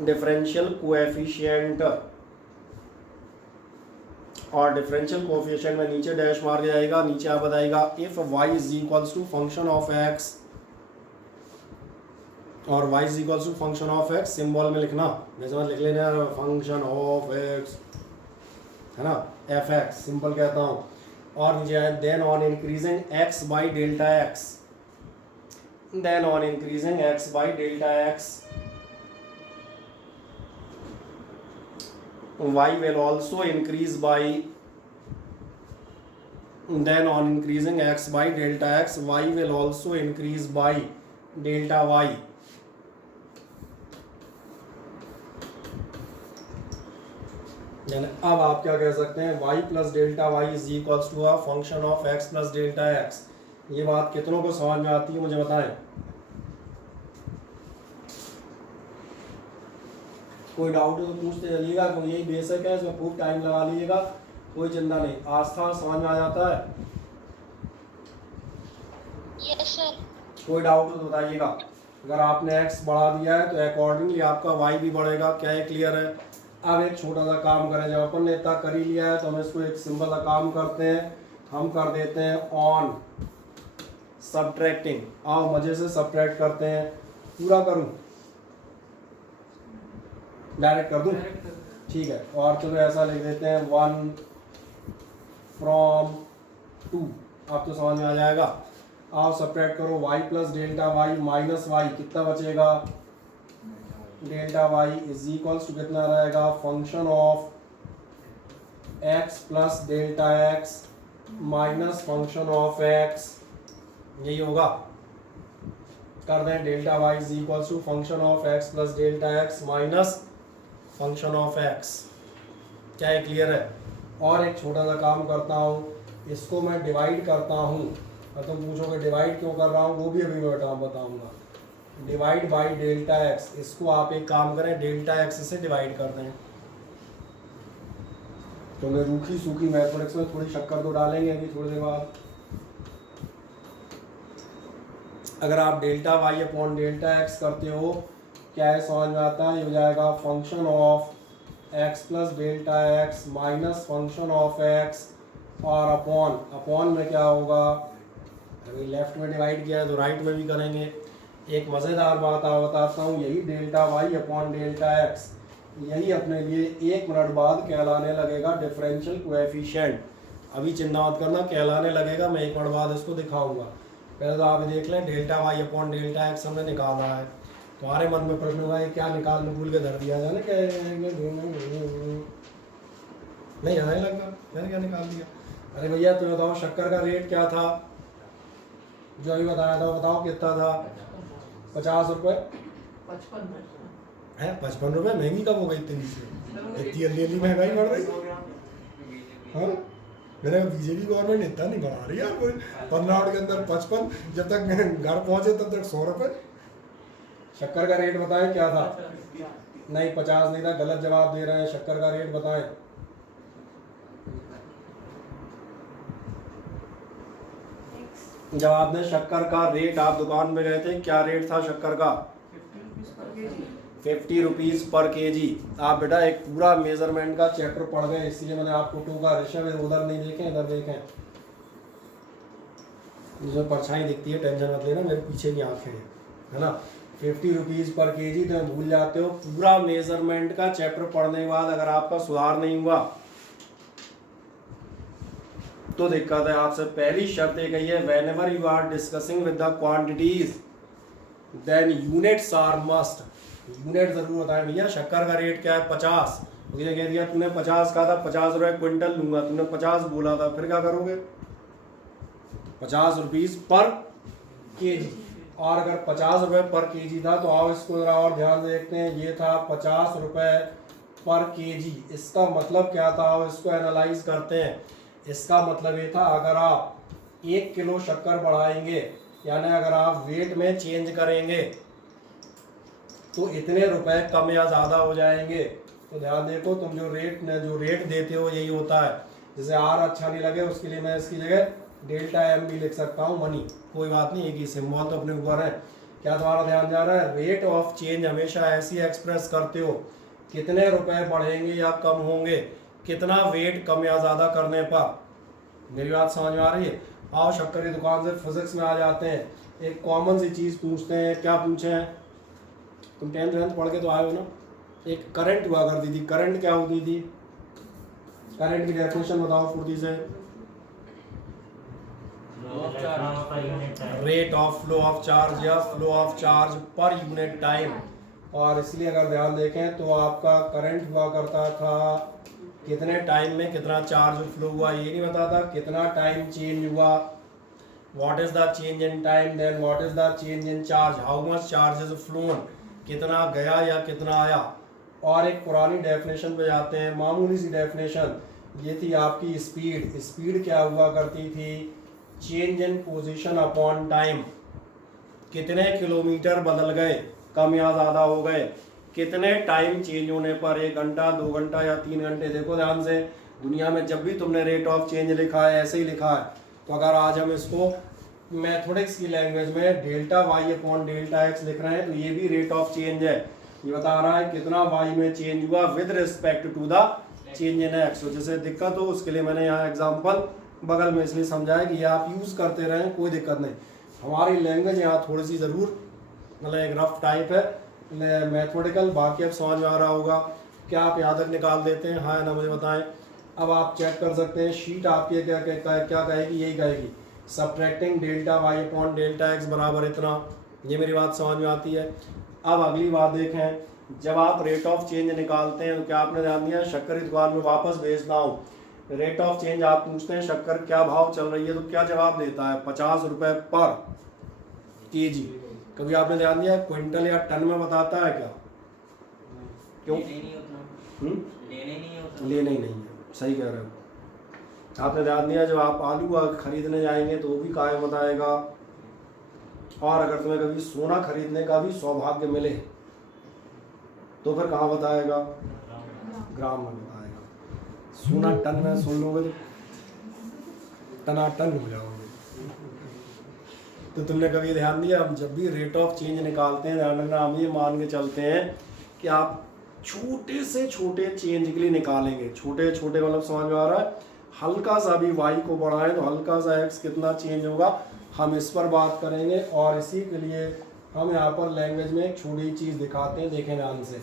डिफरेंशियल कोएफिशिएंट। और डिफरेंशियल कोएफिशिएंट में नीचे डैश मार के जाएगा, नीचे आप बताइएगा if y is equals to function of x, और y is equals to function of x symbol में लिखना, जैसे मैं लिख लेना फंक्शन ऑफ x है ना, fx सिंपल कहता हूँ। और नीचे है then on increasing x by delta x, then on increasing x by delta x y will also increase by, then on increasing x by delta x y will also increase by delta y। अब आप क्या कह सकते हैं, y plus delta Y is equals to a function of x plus delta x। ये बात कितनों को समझ में आती है मुझे बताएं। कोई डाउट हो तो पूछते चलिएगा, क्योंकि यही बेसिक है, इसमें खूब टाइम लगा लीजिएगा, कोई चिंता नहीं। आस्था समझ में आ जाता है? Yes sir. कोई डाउट हो तो बताइएगा। अगर आपने x बढ़ा दिया है तो अकॉर्डिंगली आपका y भी बढ़ेगा। क्या ये क्लियर है? अब एक छोटा सा काम करें, जब अपन ने इतना कर ही लिया है तो हम इसको एक सिंपल सा काम करते हैं, हम कर देते हैं ऑन सब्ट्रैक्टिंग। आओ मजे से सब्ट्रैक्ट करते हैं। पूरा करूं, डायरेक्ट कर दूं? ठीक है। और चलो ऐसा लिख देते हैं 1 फ्रॉम 2, आप तो समझ में आ जाएगा। आओ सब्ट्रैक्ट करो, y plus delta Y minus Y कितना बचेगा, delta Y is equals to कितना रहेगा, function of x plus delta x minus function of x, यही होगा। कर दें delta Y is equals to function of x plus delta x minus function of x। क्या ये क्लियर है? और एक छोटा सा काम करता हूँ, इसको मैं डिवाइड करता हूँ। और तुम पूछोगे डिवाइड क्यों कर रहा हूँ, वो भी अभी मैं बताऊँगा। डिवाइड बाई डेल्टा एक्स, इसको आप एक काम करें डेल्टा एक्स से डिवाइड कर दें। तो मैं रूखी सूखी मैथमेटिक्स में थोड़ी शक्कर तो डालेंगे अभी थोड़ी देर बाद। अगर आप delta Y upon delta X करते हो, क्या है समझ में आता है? ये हो जाएगा function of x plus delta x minus function of x, और अपॉन में क्या होगा, अभी लेफ्ट में डिवाइड किया है तो राइट में भी करेंगे। एक मज़ेदार बात आप बताता हूँ, यही delta Y upon delta X, यही अपने लिए 1 मिनट बाद कहलाने लगेगा डिफरेंशियल कोएफिशिएंट। अभी चिंता मत करना, कहलाने लगेगा, मैं 1 मिनट बाद इसको दिखाऊंगा। पहले तो आप देख लें delta Y upon delta X हमने निकाला है। तुम्हारे मन में प्रश्न होगा ये क्या निकाल भूल के धर दिया जाने, क्या नहीं आने लगा, मैंने क्या निकाल दिया। अरे भैया तुम्हें बताओ शक्कर का रेट क्या था जो अभी बताया था, बताओ कितना था? 50 रुपये है। 55 रुपये महंगी कब हो गई इतनी से? इतनी अल्ली महंगाई बढ़ रही। हाँ मेरे बीजेपी गवर्नमेंट इतना नहीं बढ़ा रही यार, कोई 15 के अंदर 55, जब तक घर पहुंचे तब तक 100 रुपये। शक्कर का रेट बताएं क्या था? नहीं 50 नहीं था, गलत जवाब दे रहे हैं। शक्कर का रेट बताएं। जब आपने शक्कर का रेट, आप दुकान में गए थे, क्या रेट था शक्कर का? 50 रुपीज़ पर केजी। आप बेटा एक पूरा मेजरमेंट का चैप्टर पढ़ गए, इसलिए मैंने आपको टोका। ऋषभ उधर नहीं देखें, इधर देखें, जिसमें परछाई दिखती है, टेंशन मत लेना, मेरे पीछे की आंखें हैं, है ना। 50 रुपीज़ पर केजी तो भूल जाते हो। पूरा मेजरमेंट का चैप्टर पढ़ने के बाद अगर आपका सुधार नहीं हुआ तो दिक्कत है। आपसे पहली शर्त एक है, whenever you are discussing with the quantities then units are must. Unit जरूर बताएं भैया। शक्कर का रेट क्या है? 50। मुझे कह दिया तूने 50 कहा था, 50 रुपये क्विंटल लूंगा, तूने 50 बोला था, फिर क्या करोगे? 50 रुपीज़ पर केजी। और अगर 50 रुपये पर केजी था तो आओ इसको जरा और ध्यान से देखते हैं। ये था 50 रुपये पर केजी। इसका मतलब क्या था? इसको एनालाइज करते हैं। इसका मतलब ये था, अगर आप 1 किलो शक्कर बढ़ाएंगे, यानी अगर आप वेट में चेंज करेंगे, तो इतने रुपए कम या ज़्यादा हो जाएंगे। तो ध्यान देखो, तुम जो रेट देते हो यही होता है। जैसे आर अच्छा नहीं लगे उसके लिए मैं इसकी जगह डेल्टा एम भी लिख सकता हूँ, मनी, कोई बात नहीं, एक ही सिंबल तो अपने ऊपर है। क्या तुम्हारा ध्यान जा रहा है? रेट ऑफ चेंज हमेशा ऐसी एक्सप्रेस करते हो, कितने रुपए बढ़ेंगे या कम होंगे, कितना वेट कम या ज़्यादा करने पर। मेरी बात समझ में आ रही है? आओ शक्कर की दुकान से फिजिक्स में आ जाते हैं, एक कॉमन सी चीज़ पूछते हैं। क्या पूछे हैं? तुम 10th पढ़ के तो आए हो ना। एक करंट हुआ करती थी, करंट क्या होती थी? करंट की डेफिनेशन बताओ फुर्ती से। Rate of flow of charge या flow of charge per unit time. और इसलिए अगर ध्यान देखें तो आपका करंट हुआ करता था कितने टाइम में कितना चार्ज फ्लो हुआ, ये नहीं बताता कितना टाइम चेंज हुआ। What is the change in time, then what is the change in charge, how much charge is flown, कितना गया या कितना आया। और एक पुरानी डेफिनेशन पे जाते हैं, मामूली सी डेफिनेशन, ये थी आपकी स्पीड। स्पीड क्या हुआ करती थी? Change in position upon time, कितने किलोमीटर बदल गए, कम या ज़्यादा हो गए, कितने टाइम चेंज होने पर, 1 घंटा 2 घंटा या 3 घंटे। देखो ध्यान से, दुनिया में जब भी तुमने रेट ऑफ चेंज लिखा है ऐसे ही लिखा है। तो अगर आज हम इसको मैथमेटिक्स की लैंग्वेज में delta Y upon delta X लिख रहे हैं, तो ये भी रेट ऑफ चेंज है। ये बता रहा है कितना वाई में चेंज हुआ with respect to the change in X. तो जैसे दिक्कत हो उसके लिए मैंने यहाँ एग्जाम्पल बगल में इसलिए समझाया कि ये आप यूज़ करते रहें, कोई दिक्कत नहीं। हमारी लैंग्वेज यहाँ थोड़ी सी ज़रूर मतलब एक रफ टाइप है मैथमेटिकल, बाकी अब समझ में आ रहा होगा। क्या आप यहाँ तक निकाल देते हैं? हाँ ना, मुझे बताएं। अब आप चेक कर सकते हैं, शीट आपकी क्या कहता है, क्या कहेगी? यही कहेगी subtracting delta Y upon delta X बराबर इतना। ये मेरी बात समझ में आती है। अब अगली बात देखें, जब आप रेट ऑफ चेंज निकालते हैं तो क्या आपने ध्यान दिया, शक्कर की दुकान में वापस भेजना हो, रेट ऑफ चेंज आप पूछते हैं शक्कर क्या भाव चल रही है, तो क्या जवाब देता है? 50 रुपए पर केजी। कभी आपने ध्यान दिया क्विंटल या टन में बताता है क्या? क्यों? लेने ही नहीं है, सही कह रहे हो। आपने ध्यान दिया जब आप आलू खरीदने जाएंगे तो वो भी काय बताएगा। और अगर तुम्हें कभी सोना खरीदने का भी सौभाग्य मिले तो फिर कहाँ बताएगा? ग्राम में बताएगा। सोना टन में सुन लोगे तो टनाटन हो जाओगे। तो तुमने कभी ध्यान दिया, हम जब भी रेट ऑफ चेंज निकालते हैं ध्यान रखना, हम ये मान के चलते हैं कि आप छोटे से छोटे चेंज के लिए निकालेंगे। छोटे छोटे मतलब समझ में आ रहा है? हल्का सा भी वाई को बढ़ाएं तो हल्का सा एक्स कितना चेंज होगा, हम इस पर बात करेंगे। और इसी के लिए हम यहाँ पर लैंग्वेज में एक छोटी चीज़ दिखाते हैं, देखें ध्यान से।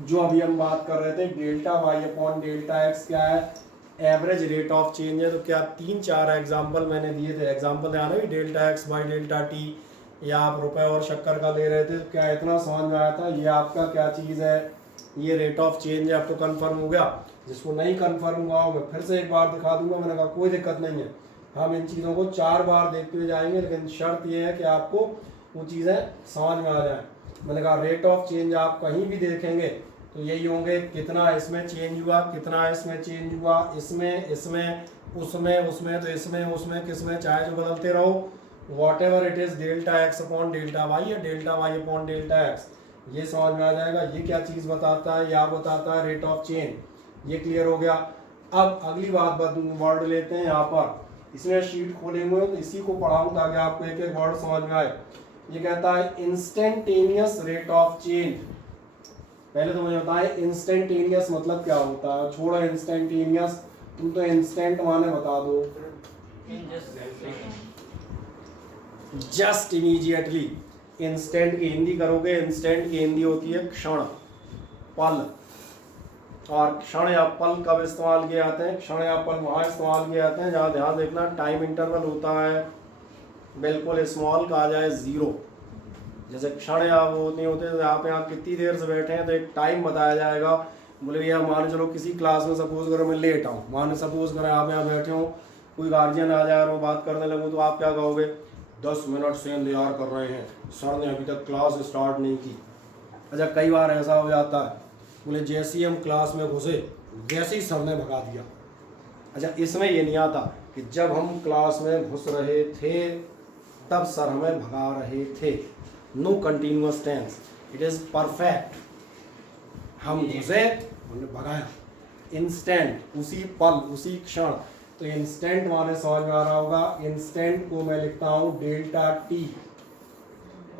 जो अभी हम बात कर रहे थे delta Y upon delta x क्या है? एवरेज रेट ऑफ चेंज है। तो क्या 3-4 एग्जाम्पल मैंने दिए थे, एग्जाम्पल ध्यान है, delta x by delta T, या आप रुपए और शक्कर का ले रहे थे, क्या इतना समझ में आया था? ये आपका क्या चीज़ है? ये रेट ऑफ चेंज है। अब तो कन्फर्म हो गया। जिसको नहीं कन्फर्म हुआ हो मैं फिर से एक बार दिखा दूंगा। मैंने कहा कोई दिक्कत नहीं है, हम इन चीज़ों को 4 बार देखते हुए जाएंगे, लेकिन शर्त ये है कि आपको वो चीज़ें समझ में आ जाए। मैंने कहा रेट ऑफ चेंज आप कहीं भी देखेंगे तो यही होंगे, कितना इसमें चेंज हुआ, कितना इसमें चेंज हुआ, इसमें इसमें उसमें उसमें, तो इसमें उसमें किसमें, चाहे जो बदलते रहो, whatever it is delta x upon delta y या delta Y upon delta x, ये समझ में आ जाएगा। ये क्या चीज़ बताता है? या बताता है रेट ऑफ चेंज। ये क्लियर हो गया। अब अगली बात वर्ड लेते हैं यहाँ पर। इसमें शीट खोलेंगे तो इसी को पढ़ाऊँ ताकि आपको एक एक वर्ड समझ में आए। ये कहता है इंस्टेंटेनियस रेट ऑफ चेंज। पहले तो मुझे बताएं इंस्टेंटेनियस मतलब क्या होता है? छोड़ो इंस्टेंटेनियस, तुम तो इंस्टेंट माने बता दो। Just immediately. इंस्टेंट की हिंदी करोगे, इंस्टेंट की हिंदी होती है क्षण, पल। और क्षण या पल कब इस्तेमाल किए जाते हैं? क्षण या पल वहाँ इस्तेमाल किए जाते हैं जहाँ ध्यान देखना टाइम इंटरवल होता है बिल्कुल स्मॉल, कहा जाए 0। जैसे क्षण या वो नहीं होते, तो आप यहाँ कितनी देर से बैठे हैं तो एक टाइम बताया जाएगा। बोले भैया मान चलो किसी क्लास में सपोज करो मैं लेट आऊँ, मान सपोज करें आप यहाँ बैठे हो, कोई गार्जियन आ जाए और मैं बात करने लगूँ तो आप क्या कहोगे? 10 मिनट से इंतजार कर रहे हैं, सर ने अभी तक क्लास स्टार्ट नहीं की। अच्छा कई बार ऐसा हो जाता है, बोले जैसे ही हम क्लास में घुसे वैसे ही सर ने भगा दिया। अच्छा इसमें ये नहीं आता कि जब हम क्लास में घुस रहे थे तब सर हमें भगा रहे थे। No continuous tense, it is perfect. हम घुसे, हमने भगाया, इंस्टेंट, उसी पल, उसी क्षण। तो इंस्टेंट माने समझ में आ रहा होगा, इंस्टेंट को मैं लिखता हूँ डेल्टा टी।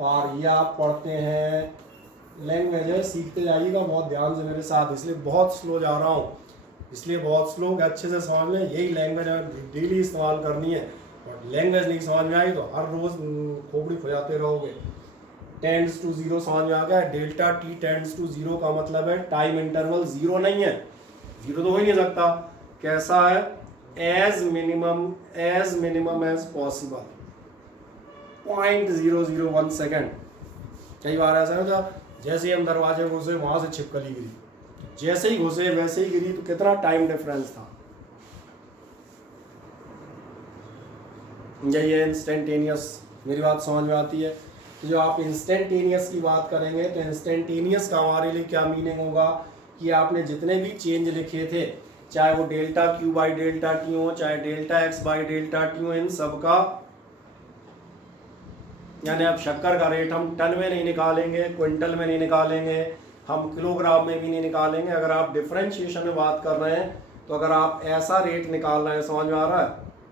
और ये आप पढ़ते हैं, लैंग्वेज है, सीखते जाइएगा बहुत ध्यान से मेरे साथ, इसलिए बहुत स्लो जा रहा हूँ, इसलिए बहुत स्लो, अच्छे से समझ में। यही लैंग्वेज डेली इस्तेमाल करनी है, और लैंग्वेज नहीं समझ में आई तो हर रोज खोपड़ी खुजाते रहोगे। टेंड्स टू जीरो समझ में आ गया। Delta T tends to zero का मतलब है टाइम इंटरवल जीरो नहीं है, जीरो तो हो ही नहीं सकता। कैसा है? As minimum as possible, 0.001 second. कई बार ऐसा होता, जैसे ही हम दरवाजे घुसे वहां से छिपकली गिरी, जैसे ही घुसे वैसे ही गिरी, तो कितना टाइम डिफरेंस था। यही है इंस्टेंटेनियस। मेरी बात समझ में आती है? तो जो आप इंस्टेंटेनियस की बात करेंगे तो इंस्टेंटेनियस का हमारे लिए क्या मीनिंग होगा कि आपने जितने भी चेंज लिखे थे, चाहे वो delta Q by delta T हो, चाहे delta x by delta T हो, इन सबका, यानी अब शक्कर का रेट हम टन में नहीं निकालेंगे, क्विंटल में नहीं निकालेंगे, हम किलोग्राम में भी नहीं निकालेंगे। अगर आप डिफरेंशिएशन में बात कर रहे हैं तो अगर आप ऐसा रेट निकाल रहे हैं, समझ में आ रहा है,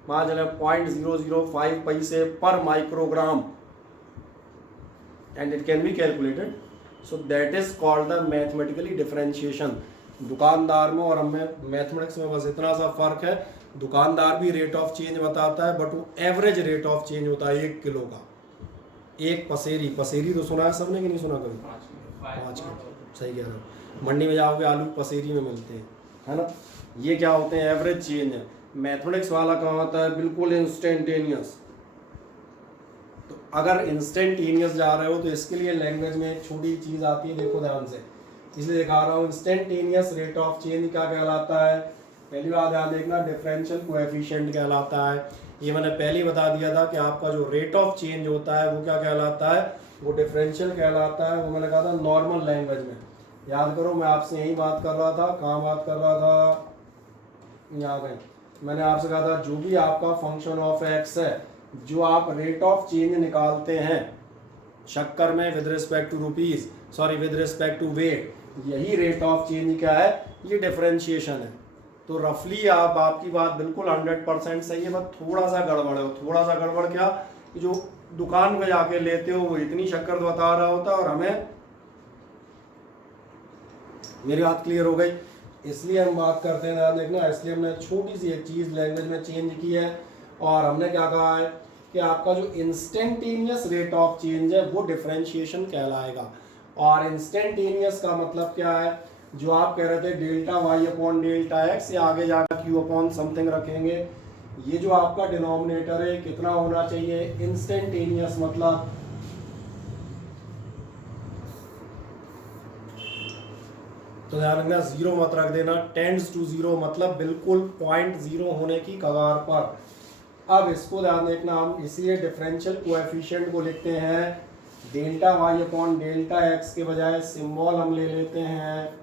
मान चले 0.005 पैसे पर microgram, and it can be calculated, so that is called the mathematically differentiation. दुकानदार में और हमें मैथमेटिक्स में बस इतना सा फर्क है, दुकानदार भी रेट ऑफ चेंज बताता है, बट वो एवरेज रेट ऑफ चेंज होता है 1 किलो का। एक पसेरी, पसेरी तो सुना है सबने कि नहीं सुना कभी? 5 किलो, सही कह रहे हो। मंडी में जाओगे आलू पसेरी में मिलते हैं, है ना। ये क्या होते हैं? एवरेज चेंज है। मैथमेटिक्स वाला कहाँ होता है? बिल्कुल इंस्टेंटेनियस। तो अगर इंस्टेंटेनियस जा रहे हो तो इसके लिए लैंग्वेज में एक छोटी चीज़ आती है, देखो ध्यान से, इसलिए दिखा रहा हूँ। इंस्टेंटेनियस रेट ऑफ चेंज क्या कहलाता है? पहली बात ध्यान देखना, डिफरेंशियल कोएफिशिएंट कहलाता है। ये मैंने पहले ही बता दिया था कि आपका जो रेट ऑफ चेंज होता है वो क्या कहलाता है? वो डिफरेंशियल कहलाता है। वो मैंने कहा था नॉर्मल लैंग्वेज में, याद करो मैं आपसे यही बात कर रहा था। कहाँ बात कर रहा था? यहाँ पे मैंने आपसे कहा था जो भी आपका फंक्शन ऑफ एक्स है, जो आप रेट ऑफ चेंज निकालते हैं शक्कर में with respect to rupees, sorry with respect to weight, यही रेट ऑफ चेंज क्या है? ये डिफरेंशिएशन है। तो रफली आपकी बात बिल्कुल 100% सही है, बस थोड़ा सा गड़बड़ है। थोड़ा सा गड़बड़ क्या कि जो दुकान में जाके लेते हो वो इतनी शक्कर बता रहा होता है और हमें, मेरी बात क्लियर हो गई? इसलिए हम बात करते हैं, ध्यान देखना, इसलिए हमने छोटी सी एक चीज़ लैंग्वेज में चेंज की है। और हमने क्या कहा है कि आपका जो इंस्टेंटेनियस रेट ऑफ चेंज है वो डिफरेंशिएशन कहलाएगा। और इंस्टेंटेनियस का मतलब क्या है? जो आप कह रहे थे delta Y upon delta X, या आगे जाकर क्यू अपॉन समथिंग रखेंगे, ये जो आपका डिनोमिनेटर है कितना होना चाहिए? इंस्टेंटेनियस मतलब तो ध्यान रखना, जीरो मत रख देना, टेंड्स टू जीरो मतलब बिल्कुल 0.0 होने की कगार पर। अब इसको ध्यान देखना, हम इसलिए डिफरेंशियल कोएफिशिएंट को लिखते हैं delta Y upon delta X के बजाय सिंबल हम ले लेते हैं।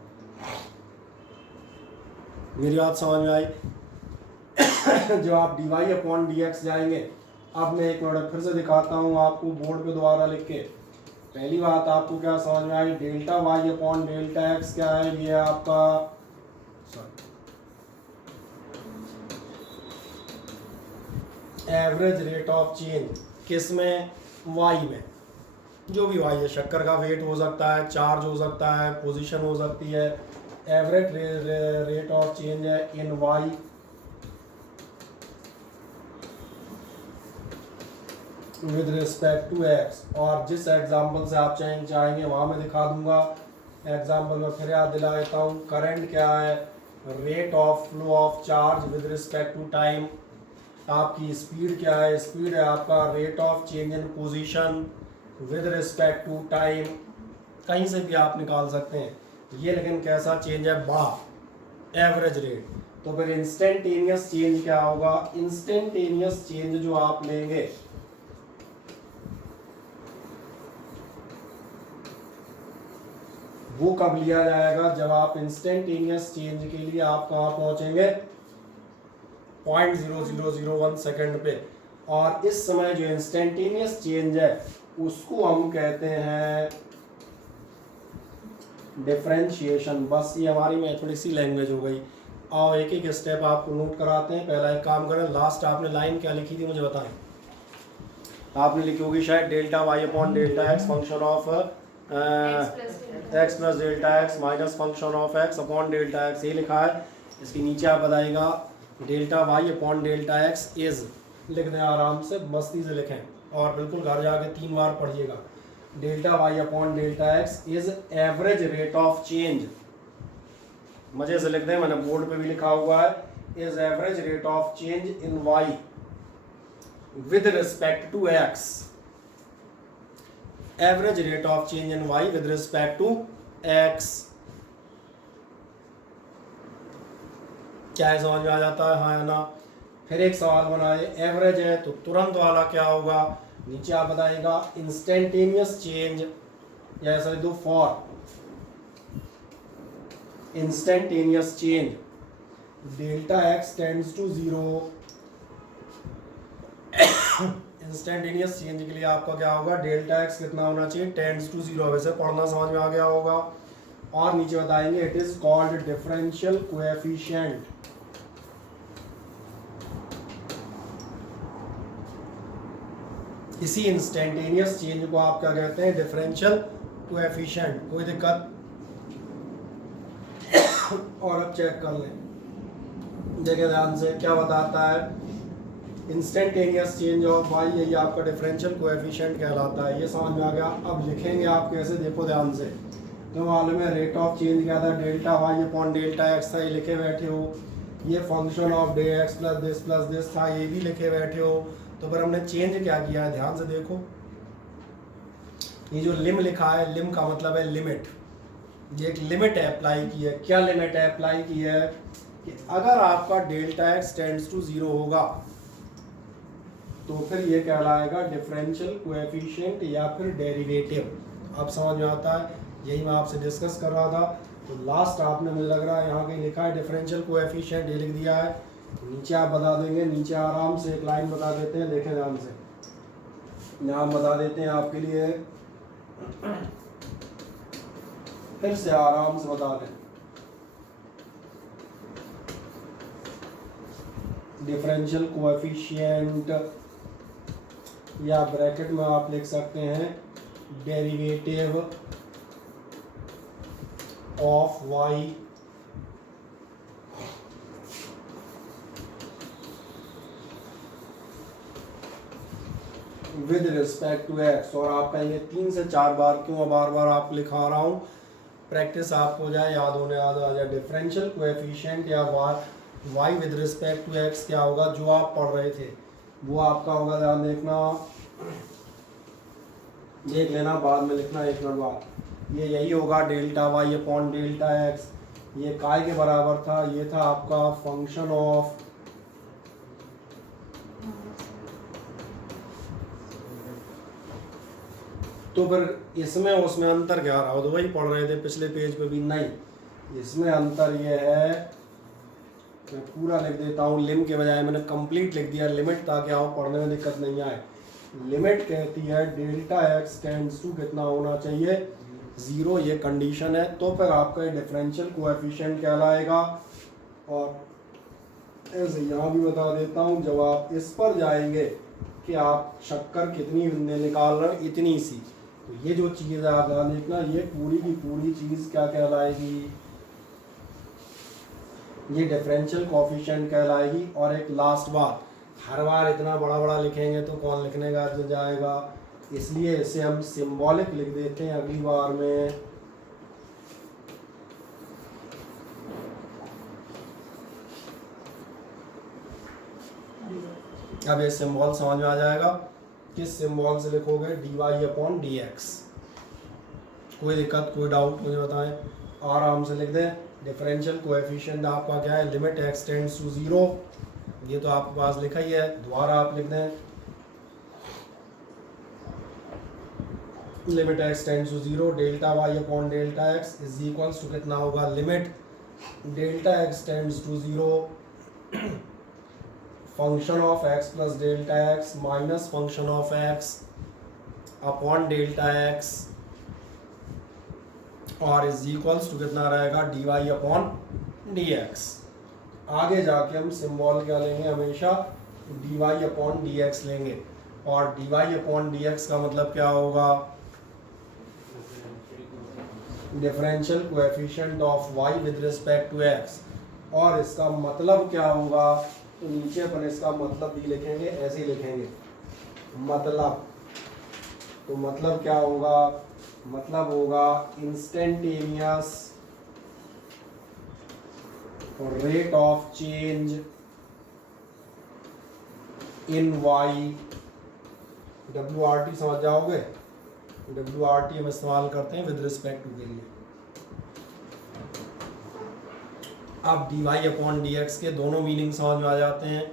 मेरी बात समझ में आई? जो आप d y upon d x जाएंगे, अब मैं एक मिनट फिर से दिखाता हूँ आपको बोर्ड पे दोबारा लिख के। पहली बात आपको क्या समझ में आई? Delta Y upon delta x क्या है? ये आपका एवरेज रेट ऑफ चेंज, किस में? वाई में। जो भी वाई है, शक्कर का वेट हो सकता है, चार्ज हो सकता है, पोजीशन हो सकती है। एवरेज रेट ऑफ चेंज है in y with respect to x. और जिस एग्जांपल से आप चाहेंगे वहाँ मैं दिखा दूंगा। एग्जांपल में फिर याद दिला देता हूँ। करंट क्या है? Rate of flow of charge with respect to time. आपकी स्पीड क्या है? स्पीड है आपका rate of change in position with respect to time. कहीं से भी आप निकाल सकते हैं ये, लेकिन कैसा चेंज है? बड़ा एवरेज रेट। तो फिर इंस्टेंटेनियस चेंज क्या होगा? इंस्टेंटेनियस चेंज जो आप लेंगे वो कब लिया जाएगा? जब आप इंस्टेंटेनियस चेंज के लिए आप कहाँ पहुंचेंगे? 0.0001 सेकेंड पे। और इस समय जो इंस्टेंटेनियस चेंज है उसको हम कहते हैं डिफरेंशिएशन। बस ये हमारी मैथमेटिक्स की लैंग्वेज हो गई। आओ एक एक स्टेप आपको नोट कराते हैं। पहला एक काम करें, लास्ट आपने लाइन क्या लिखी थी मुझे बताएं। आपने लिखी होगी शायद delta Y upon delta x function of x plus delta x minus function of x upon delta x, ये लिखा है। इसके नीचे आप बताइएगा delta Y upon delta x is, लिख दें आराम से, मस्ती से लिखें और बिल्कुल घर जाके 3 बार पढ़िएगा। Delta Y upon delta x is average rate of change, मजे से लिख दें, मैंने बोर्ड पे भी लिखा हुआ है, is average rate of change in y with respect to x, average rate of change in y with respect to x। क्या है, समझ में आ जाता है, हाँ या ना। फिर एक सवाल बनाए, एवरेज है तो तुरंत वाला क्या होगा, नीचे आप बताइएगा इंस्टेंटेनियस चेंज, या ऐसा लिख दो for instantaneous change delta x tends to 0। Instantaneous change के लिए आपका क्या होगा, डेल्टा एक्स कितना होना चाहिए, टेंड्स टू 0। वैसे पढ़ना समझ में आ गया होगा। और नीचे बताएंगे it is called differential coefficient. इसी इंस्टेंटेनियस चेंज को आप क्या कहते हैं, डिफरेंशियल कोएफिशिएंट। कोई दिक्कत? और अब चेक कर लें, देखिए ध्यान से क्या बताता है, इंस्टेंटेनियस चेंज ऑफ वाई, यही आपका डिफरेंशियल कोएफिशिएंट कहलाता है। ये समझ में आ गया। अब लिखेंगे आप कैसे, देखो ध्यान से। तो मालूम है रेट ऑफ चेंज क्या था, delta Y upon delta x था, ये लिखे बैठे हो। ये function of d x plus this था, ये भी लिखे बैठे हो। तो फिर हमने चेंज क्या किया है, ध्यान से देखो। ये जो लिम लिखा है, लिम का मतलब है लिमिट। ये एक लिमिट अप्लाई की है। क्या लिमिट अप्लाई की है कि अगर आपका डेल्टा एक्स टेंड्स टू 0 होगा तो फिर ये कहलाएगा डिफरेंशियल कोएफिशिएंट या फिर डेरिवेटिव। अब समझ में आता है, यही मैं आपसे डिस्कस कर रहा था। तो लास्ट आपने, मुझे लग रहा है यहाँ कहीं लिखा है डिफरेंशियल कोएफिशिएंट, ये लिख दिया है। नीचे आप बता देंगे, नीचे आराम से एक लाइन बता देते हैं, देखें ध्यान से। यहाँ बता देते हैं आपके लिए, फिर से आराम से बता दें। डिफरेंशियल कोएफिशिएंट या ब्रैकेट में आप लिख सकते हैं derivative of y with respect to x. और आप कहेंगे 3 से 4 बार, क्यों बार बार आप लिखा रहा हूँ, प्रैक्टिस आपको हो जाए, याद होने आ जाए। डिफरेंशियल कोएफिशिएंट या y with respect to x क्या होगा, जो आप पढ़ रहे थे वो आपका होगा, ध्यान देखना, देख लेना, बाद में लिखना 1 मिनट बाद। ये यही होगा delta Y upon delta x. ये काय के बराबर था, ये था आपका फंक्शन ऑफ तो फिर इसमें उसमें अंतर क्या रहा हो, तो वही पढ़ रहे थे पिछले पेज पे भी। नहीं, इसमें अंतर ये है, मैं पूरा लिख देता हूँ, लिम के बजाय मैंने कंप्लीट लिख दिया लिमिट, ताकि आप पढ़ने में दिक्कत नहीं आए। लिमिट कहती है डेल्टा एक्स टेंड्स टू कितना होना चाहिए, 0, ये कंडीशन है। तो फिर आपका डिफरेंशियल कोएफिशिएंट कहलाएगा। और ऐसे यहाँ भी बता देता हूँ, जब आप इस पर जाएंगे कि आप शक्कर कितनी निकाल रहे हो, इतनी सी, तो ये जो चीज़ है आप ध्यान देखना, ये पूरी की पूरी चीज़ क्या कहलाएगी, ये डिफरेंशियल कोएफिशिएंट कहलाएगी। और एक लास्ट बात, हर बार इतना बड़ा बड़ा लिखेंगे तो कौन लिखने का जाएगा, इसलिए इसे हम सिंबॉलिक लिख देते हैं अगली बार में। अब ये सिंबल समझ में आ जाएगा, किस सिंबल से लिखोगे, dy अपॉन dx। कोई दिक्कत, कोई डाउट मुझे बताएं, आराम से लिख दें। डिफरेंशियल कोएफिशिएंट आपका क्या है, लिमिट x टेंड्स टू 0, ये तो आपके पास लिखा ही है, दोबारा आप लिख दें limit x tends to 0 delta y upon delta x is equals to कितना होगा, limit delta x tends to 0 function of x plus delta x minus function of x upon delta x और इज इक्वल्स टू कितना रहेगा d y upon d x. आगे जाके हम symbol क्या लेंगे, हमेशा d y upon d x लेंगे, और d y upon d x का मतलब क्या होगा, differential coefficient of y with respect to x. और इसका मतलब क्या होगा, तो नीचे अपन इसका मतलब भी लिखेंगे, ऐसे ही लिखेंगे मतलब। तो मतलब क्या होगा, मतलब होगा instantaneous rate of change in y. WRT समझ जाओगे, WRT हम इस्तेमाल करते हैं विद रिस्पेक्ट टू के लिए। अब d y upon d x के दोनों मीनिंग समझ में आ जाते हैं।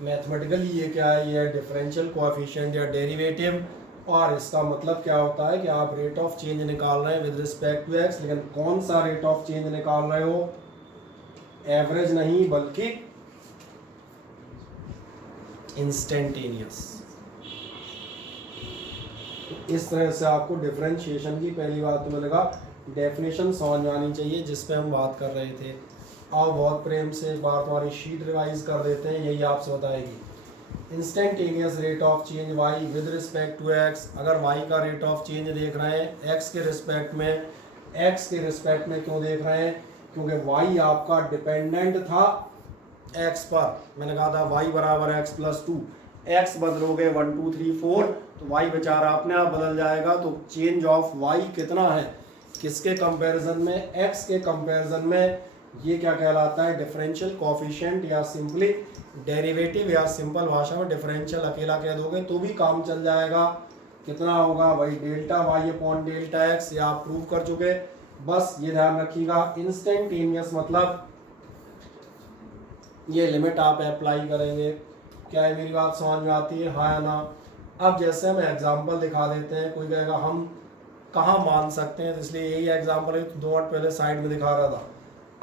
मैथमेटिकली ये क्या है, ये डिफरेंशियल कोएफिशिएंट या डेरिवेटिव, और इसका मतलब क्या होता है कि आप रेट ऑफ चेंज निकाल रहे हैं विद रिस्पेक्ट टू एक्स, लेकिन कौन सा रेट ऑफ चेंज निकाल रहे हो, एवरेज नहीं बल्कि इंस्टेंटेनियस। इस तरह से आपको डिफरेंशिएशन की पहली बात तो मिलेगा डेफिनेशन समझ में आनी चाहिए, जिस पे हम बात कर रहे थे। आओ बहुत प्रेम से एक बार तुम्हारी शीट रिवाइज कर देते हैं, यही आपसे बताएगी। Instantaneous rate of change y with respect to x. अगर वाई का रेट ऑफ चेंज देख रहे हैं एक्स के रिस्पेक्ट में, एक्स के रिस्पेक्ट में क्यों देख रहे हैं, क्योंकि वाई आपका डिपेंडेंट था एक्स पर। मैंने कहा था वाई बराबर एक्स प्लस टू, एक्स बदलोगे 1 2 3 4 तो वाई बेचारा अपने आप बदल जाएगा। तो चेंज ऑफ वाई कितना है, किसके कंपैरिजन में, एक्स के कंपैरिजन में। ये क्या कहलाता है, डिफरेंशियल कोएफिशिएंट, या सिंपली डेरिवेटिव, या सिंपल भाषा में डिफरेंशियल अकेला कह दोगे तो भी काम चल जाएगा। कितना होगा भाई, delta Y upon delta x, ये आप प्रूव कर चुके। बस ये ध्यान रखिएगा, इंस्टेंटेनियस मतलब ये लिमिट आप अप्लाई करेंगे। क्या है, मेरी बात समझ में आती है, हाँ या ना। अब जैसे हम एग्जांपल दिखा देते हैं, कोई कहेगा हम कहाँ मान सकते हैं, तो इसलिए यही एग्जांपल है, 2 मिनट पहले साइड में दिखा रहा था।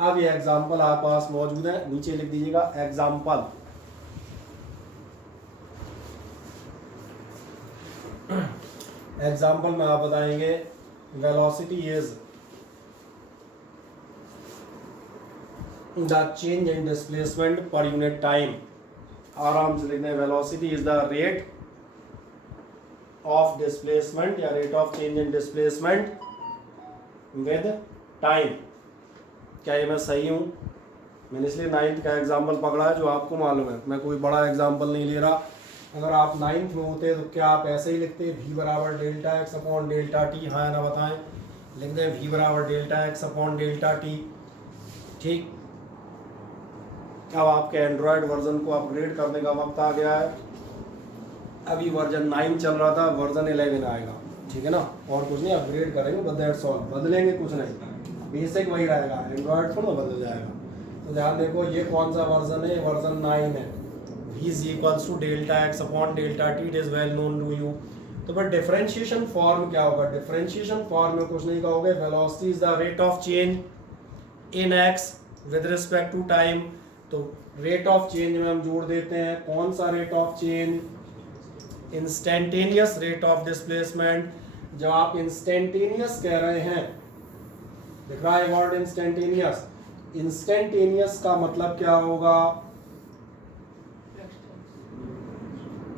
अब ये एग्जांपल आपके पास मौजूद है, नीचे लिख दीजिएगा एग्जांपल। एग्जांपल में आप बताएंगे velocity is the change in displacement per unit time. आराम से लिखते हैं, velocity is the rate of displacement या rate of change in displacement with time. क्या ये मैं सही हूँ? मैंने इसलिए 9th का एग्जाम्पल पकड़ा है जो आपको मालूम है, मैं कोई बड़ा एग्जाम्पल नहीं ले रहा। अगर आप 9th में होते तो क्या आप ऐसे ही लिखते, v बराबर delta x upon delta T, हाँ या ना बताएं। लिख दें v बराबर delta x upon delta T. ठीक, अब आपके एंड्रॉयड वर्जन को अपग्रेड करने का वक्त आ गया है। अभी वर्जन 9 चल रहा था, वर्जन 11 आएगा, ठीक है ना। और कुछ नहीं, अपग्रेड करेंगे, बट दैट्स ऑल, बदलेंगे कुछ नहीं, बेसिक वही रहेगा, एंड्रॉयड थोड़ा बदल जाएगा। तो ध्यान देखो, ये कौन सा वर्जन है, वर्जन 9 है। v is equals to delta x upon delta t, it is well known to you. तो फिर डिफरेंशिएशन फॉर्म क्या होगा, डिफरेंशिएशन फॉर्म में कुछ नहीं कहोगे, velocity is the rate of change in x with respect to time. तो rate of change में हम जोड़ देते हैं, कौन सा rate of change, instantaneous rate of displacement. जब आप इंस्टेंटेनियस कह रहे हैं, दिख रहा है वर्ड इंस्टेंटेनियस, इंस्टेंटेनियस का मतलब क्या होगा,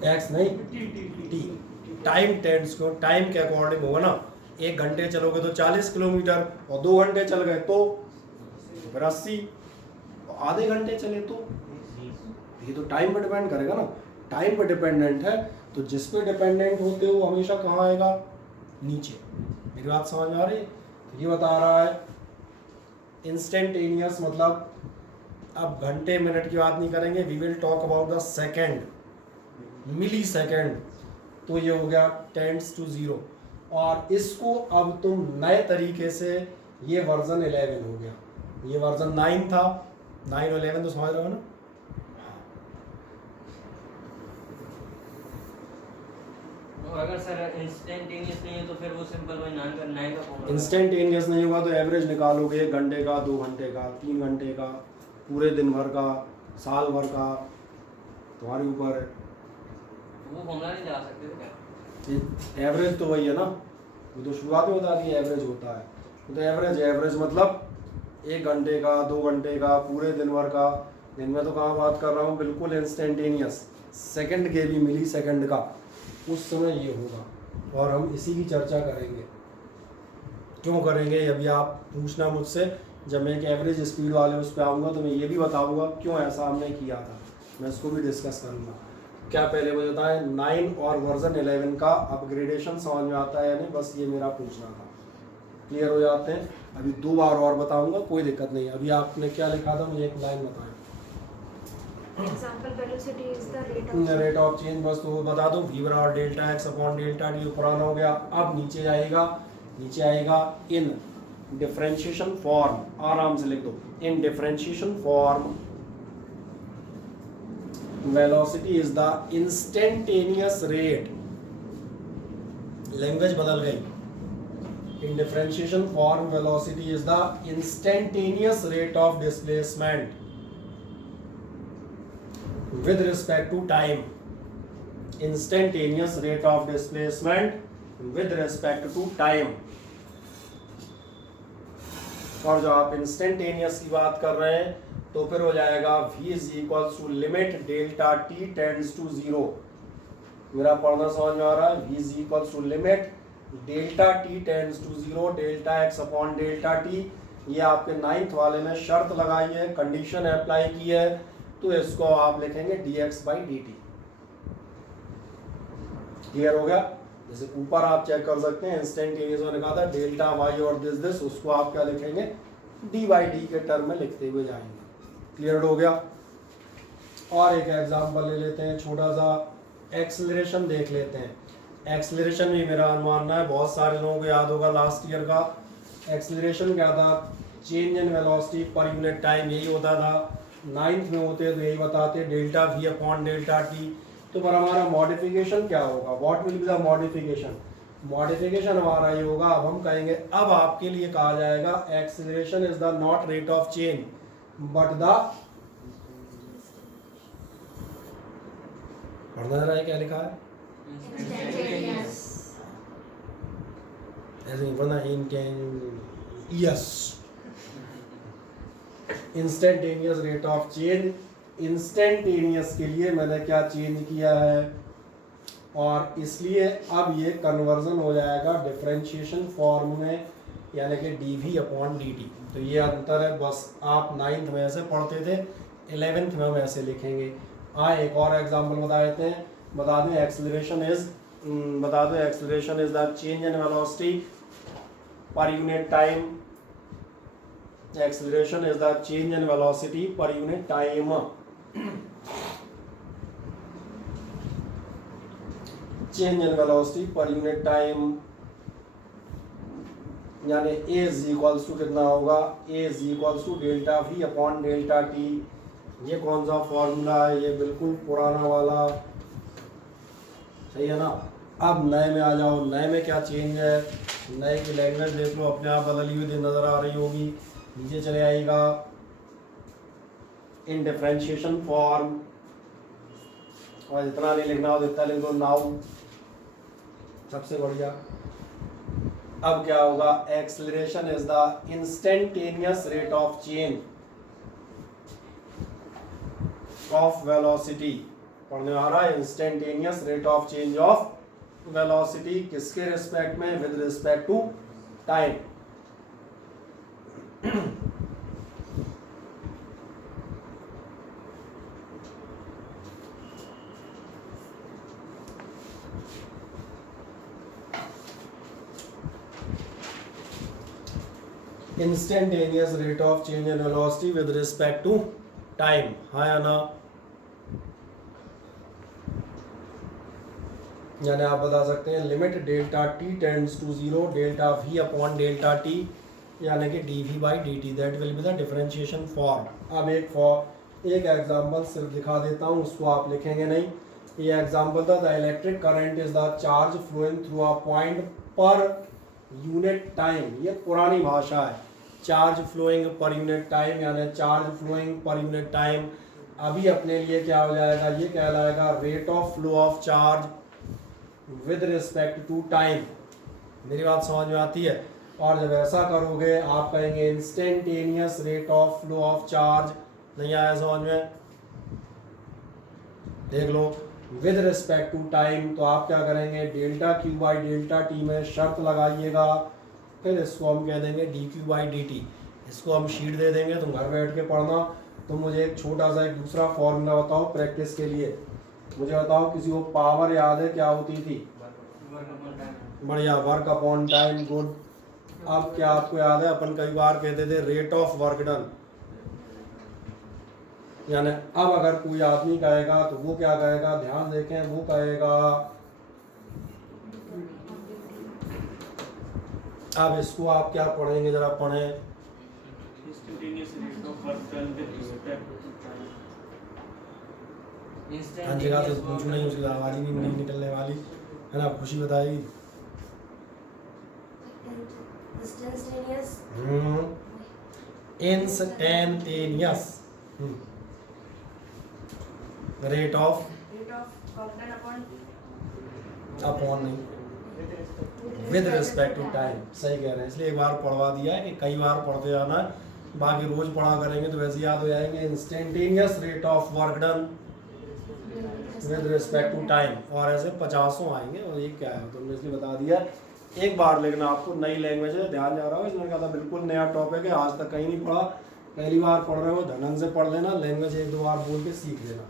एक्स नहीं टी, टाइम टेंड्स को टाइम के अकॉर्डिंग होगा ना। 1 घंटे चलोगे तो 40 किलोमीटर, और 2 घंटे चल गए तो 80, आधे घंटे चले तो ये तो टाइम पर डिपेंड करेगा ना, टाइम पर डिपेंडेंट है। तो जिस पे डिपेंडेंट होते हो हमेशा कहाँ आएगा, नीचे। मेरी बात समझ में आ रही है? तो ये बता रहा है इंस्टेंटेनियस मतलब, अब घंटे मिनट की बात नहीं करेंगे, we will talk about the second, millisecond. तो ये हो गया टेंड्स टू 0, और इसको अब तुम नए तरीके से, ये वर्जन 11 हो गया, ये वर्जन 9 था, 9 और 11 तो समझ रहे हो ना। अगर सर इंस्टेंटेनियस नहीं है तो फिर वो सिंपल वही 9 का फॉर्मूला। इंस्टेंटेनियस नहीं होगा तो एवरेज निकालोगे, 1 घंटे का, 2 घंटे का, 3 घंटे का, पूरे दिन भर का, साल भर का, तुम्हारे ऊपर है। वो फॉर्मूला नहीं लगा सकते थे क्या? एवरेज तो वही है ना, वो तो शुरुआत में बता दिया एवरेज होता है। तो एवरेज मतलब 1 घंटे का, 2 घंटे का, पूरे दिन भर का। दिन में तो कहाँ बात कर रहा हूँ, बिल्कुल इंस्टेंटेनियस, सेकंड के भी मिली सेकंड का, उस समय ये होगा। और हम इसी की चर्चा करेंगे। क्यों करेंगे अभी आप पूछना मुझसे, जब मैं एक एवरेज स्पीड वाले उस पर आऊँगा तो मैं ये भी बताऊँगा क्यों ऐसा हमने किया था, मैं इसको भी डिस्कस करूँगा। क्या पहले मुझे बताएं 9 और वर्जन 11 का अपग्रेडेशन समझ में आता है या नहीं, बस ये मेरा पूछना था। क्लियर हो जाते हैं। अभी 2 बार और बताऊंगा, कोई दिक्कत नहीं। अभी आपने क्या लिखा था, मुझे एक लाइन बताएं। Example velocity is the rate of change, बस तो बता दो v बराबर delta x upon delta T, पुराना हो गया। अब नीचे आएगा इन डिफरेंशिएशन फॉर्म, आराम से लिख दो, in differentiation form velocity is the instantaneous rate, language बदल गई। In differentiation form velocity is the instantaneous rate of displacement with respect to time, instantaneous rate of displacement with respect to time। और जो आप instantaneous की बात कर रहे हैं तो फिर हो जाएगा v is equals to limit delta t tends to 0। मेरा पढ़ना समझ में आ रहा है, v is equals to limit delta t tends to 0 delta x upon delta t। ये आपके 9th वाले ने शर्त लगाई है, कंडीशन अप्लाई की है, तो इसको आप लिखेंगे dx by dt। क्लियर हो गया। जैसे ऊपर आप चेक कर सकते हैं, इंस्टेंटेनियस मैंने कहा था डेल्टा y और दिस, उसको आप क्या लिखेंगे, d by d के टर्म में लिखते हुए जाएंगे। क्लियर हो गया। और एक एग्जांपल ले लेते हैं, छोटा सा एक्सेलरेशन देख लेते हैं। एक्सेलरेशन भी मेरा मानना है बहुत सारे लोगों को याद होगा लास्ट ईयर का। एक्सेलरेशन क्या था, चेंज इन वेलोसिटी पर यूनिट टाइम, यही होता था। 9th में होते तो यही बताते delta v upon delta T. तो पर हमारा मॉडिफिकेशन क्या होगा, what will be the modification, modification हमारा ये होगा, अब हम कहेंगे, अब आपके लिए कहा जाएगा acceleration is the not rate of change but the, पढ़ना रहा है क्या लिखा है, ऐसे नहीं पढ़ना, yes, instantaneous rate of change. Instantaneous के लिए मैंने क्या चेंज किया है, और इसलिए अब ये कन्वर्जन हो जाएगा डिफरेंशिएशन फॉर्म में, यानी कि dv अपॉन dt। तो ये अंतर है, बस आप 9th में ऐसे पढ़ते थे, 11th में हम ऐसे लिखेंगे। एक और एग्जांपल बता देते हैं, बता दो acceleration is the change in velocity पर unit time. Acceleration is the change in velocity per unit time। Change in velocity per unit time, यानी a is equals to कितना होगा, a is equals to delta v upon delta t। ये कौन सा formula है, ये बिल्कुल पुराना वाला, सही है ना। अब नए में आ जाओ, नए में क्या चेंज है, नए की लैंग्वेज देख लो, अपने आप बदली हुई नजर आ रही होगी। नीचे चले आएगा इन डिफरेंशिएशन फॉर्म, और जितना नहीं लिखना हो जितना लिख दो नाउ, सबसे बढ़िया। अब क्या होगा, acceleration is the instantaneous rate of change of velocity, पढ़ने आ रहा है, instantaneous rate of change of velocity, किसके रिस्पेक्ट में, with respect to time. Instantaneous rate of change in velocity with respect to time, हाँ या ना। यानी आप बता सकते हैं limit delta T tends to 0 delta v upon delta t, यानी कि dv by dt, that will be the differentiation form. अब एक एग्जांपल सिर्फ दिखा देता हूँ, उसको आप लिखेंगे नहीं। ये एग्जांपल था, the electric current is the charge flowing through a point per unit time. ये पुरानी भाषा है, charge flowing per unit time, यानी charge flowing per unit time. अभी अपने लिए क्या हो जाएगा, ये कहलाएगा rate of flow of charge with respect to time. मेरी बात समझ में आती है। और जब ऐसा करोगे आप कहेंगे instantaneous rate of flow of charge. नहीं आया समझ में? देख लो, विद रिस्पेक्ट टू टाइम तो आप क्या करेंगे, delta Q by delta T में शर्त लगाइएगा, फिर इसको हम कह देंगे D Q by D T. इसको हम शीट दे देंगे, तुम घर बैठ के पढ़ना। तो मुझे एक छोटा सा एक दूसरा फॉर्मूला बताओ प्रैक्टिस के लिए। मुझे बताओ किसी को पावर याद है क्या होती थी? बढ़िया, वर्क अपॉन टाइम, गुड। अब क्या आपको याद है, अपन कई बार कहते थे रेट ऑफ वर्क डन। यानी अब अगर कोई आदमी कहेगा तो वो क्या कहेगा, ध्यान देखें, वो कहेगा, अब इसको आप क्या पढ़ेंगे, जरा पढ़ें। हाँ जगह से पूछू नहीं, उसकी आवाज़ भी नहीं निकलने वाली है ना, खुशी बताएगी। इंस्टेंटेनियस रेट ऑफ अपॉन नहीं, विद रिस्पेक्ट टू टाइम। सही कह रहे हैं, इसलिए एक बार पढ़वा दिया है कि कई बार पढ़ते जाना है, बाकी रोज पढ़ा करेंगे तो वैसे याद हो जाएंगे। Instantaneous rate of work done with respect to time, और ऐसे 50 आएंगे। और ये क्या है तुमने इसलिए बता दिया। एक बार लिखना, आपको नई लैंग्वेज है, ध्यान जा रहा हो, इसमें कहा था बिल्कुल नया टॉपिक है, आज तक कहीं नहीं पढ़ा, पहली बार पढ़ रहे हो, ढंग से पढ़ लेना, लैंग्वेज एक दो बार बोल के सीख लेना,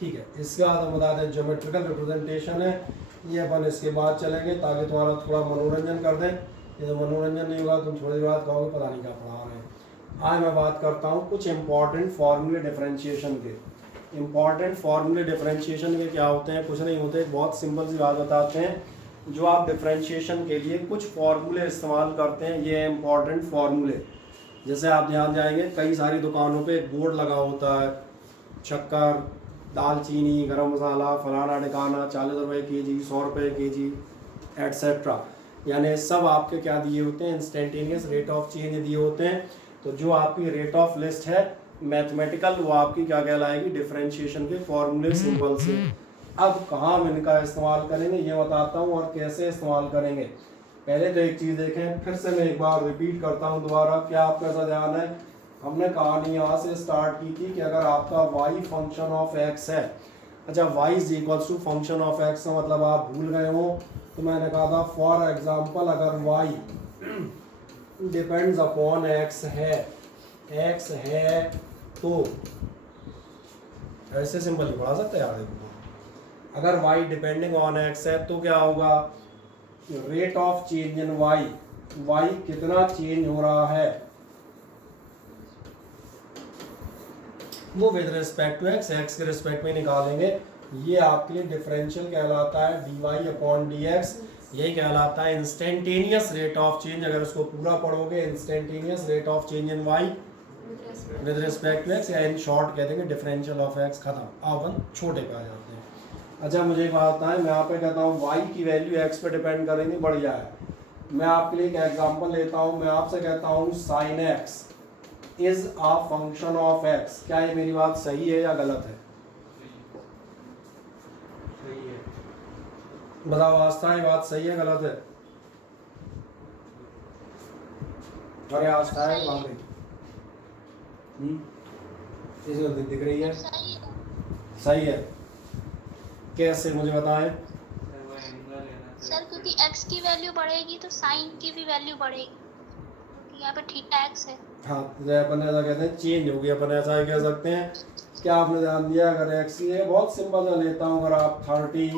ठीक है। इसके बाद हम बताते हैं ज्योमेट्रिकल रिप्रेजेंटेशन है, ये अपन इसके बाद चलेंगे ताकि तुम्हारा थोड़ा मनोरंजन कर दें। ये तो मनोरंजन नहीं होगा, तुम थोड़ी बात कहोगे पता नहीं क्या पढ़ा रहे हैं। आज मैं बात करता हूँ कुछ इंपॉर्टेंट फॉर्मूले डिफरेंशिएशन के। इंपॉर्टेंट फॉर्मूले डिफरेंशिएशन के क्या होते हैं, कुछ नहीं होते, बहुत सिंपल सी बात बताते हैं। जो आप डिफरेंशिएशन के लिए कुछ फॉर्मूले इस्तेमाल करते हैं, ये इंपॉर्टेंट फॉर्मूले। जैसे आप ध्यान जाएंगे, कई सारी दुकानों पे एक बोर्ड लगा होता है, शक्कर, दालचीनी, गरम मसाला, फलाना ठिकाना, 40 रुपये केजी, 100 रुपये केजी, एट्सेट्रा। यानी सब आपके क्या दिए होते हैं, इंस्टेंटेनियस रेट ऑफ चेंज दिए होते हैं। तो जो आपकी रेट ऑफ लिस्ट है मैथमेटिकल, वो आपकी क्या कहलाएगी, डिफरेंशिएशन के फॉर्मूले सिंबल से। अब कहाँ हम इनका इस्तेमाल करेंगे ये बताता हूँ, और कैसे इस्तेमाल करेंगे। पहले तो एक चीज़ देखें, फिर से मैं एक बार रिपीट करता हूँ दोबारा, क्या आपका ऐसा ध्यान है, हमने कहानी यहाँ से स्टार्ट की थी कि अगर आपका y फंक्शन ऑफ x है, अच्छा y is equals to function of x का मतलब आप भूल गए हो, तो मैंने कहा था फॉर एग्जांपल अगर y डिपेंड्स अपॉन x है तो ऐसे सिंपल ही पढ़ा सकते हैं यार। देखो, अगर y डिपेंडिंग ऑन x है तो क्या होगा, rate of change in y कितना चेंज हो रहा है वो विद रिस्पेक्ट टू x के रिस्पेक्ट में निकालेंगे। ये आपके लिए डिफरेंशियल कहलाता है dy अपॉन dx, यही कहलाता है इंस्टेंटेनियस रेट ऑफ चेंज। अगर उसको पूरा पढ़ोगे, instantaneous rate of change in y with respect to x, या इन शॉर्ट कह देंगे डिफरेंशियल ऑफ x, खत्म। अब हम छोटे पे आ जाते हैं। अच्छा मुझे एक बात बताएं, मैं यहाँ पे कहता हूँ y की वैल्यू x पे डिपेंड करेंगी, बढ़िया है। मैं आपके लिए एक एग्जांपल लेता हूँ, मैं आपसे कहता हूँ sin x is a function of x। क्या ये मेरी बात सही है या गलत है? सही है। बताओ आस्था, ये बात सही है गलत है? अरे आस्था है वहाँ पे इसमें दिख रही है, सही है। कैसे मुझे बताएं? सर क्योंकि x की वैल्यू बढ़ेगी तो साइन की भी वैल्यू बढ़ेगी, क्योंकि यहाँ पे थीटा x है। हाँ, तो अपन ऐसा कहते हैं चेंज होगी, अपन ऐसा ही कह सकते हैं। क्या आपने ध्यान दिया, अगर x ये बहुत सिंपल सा लेता हूँ, अगर आप 30,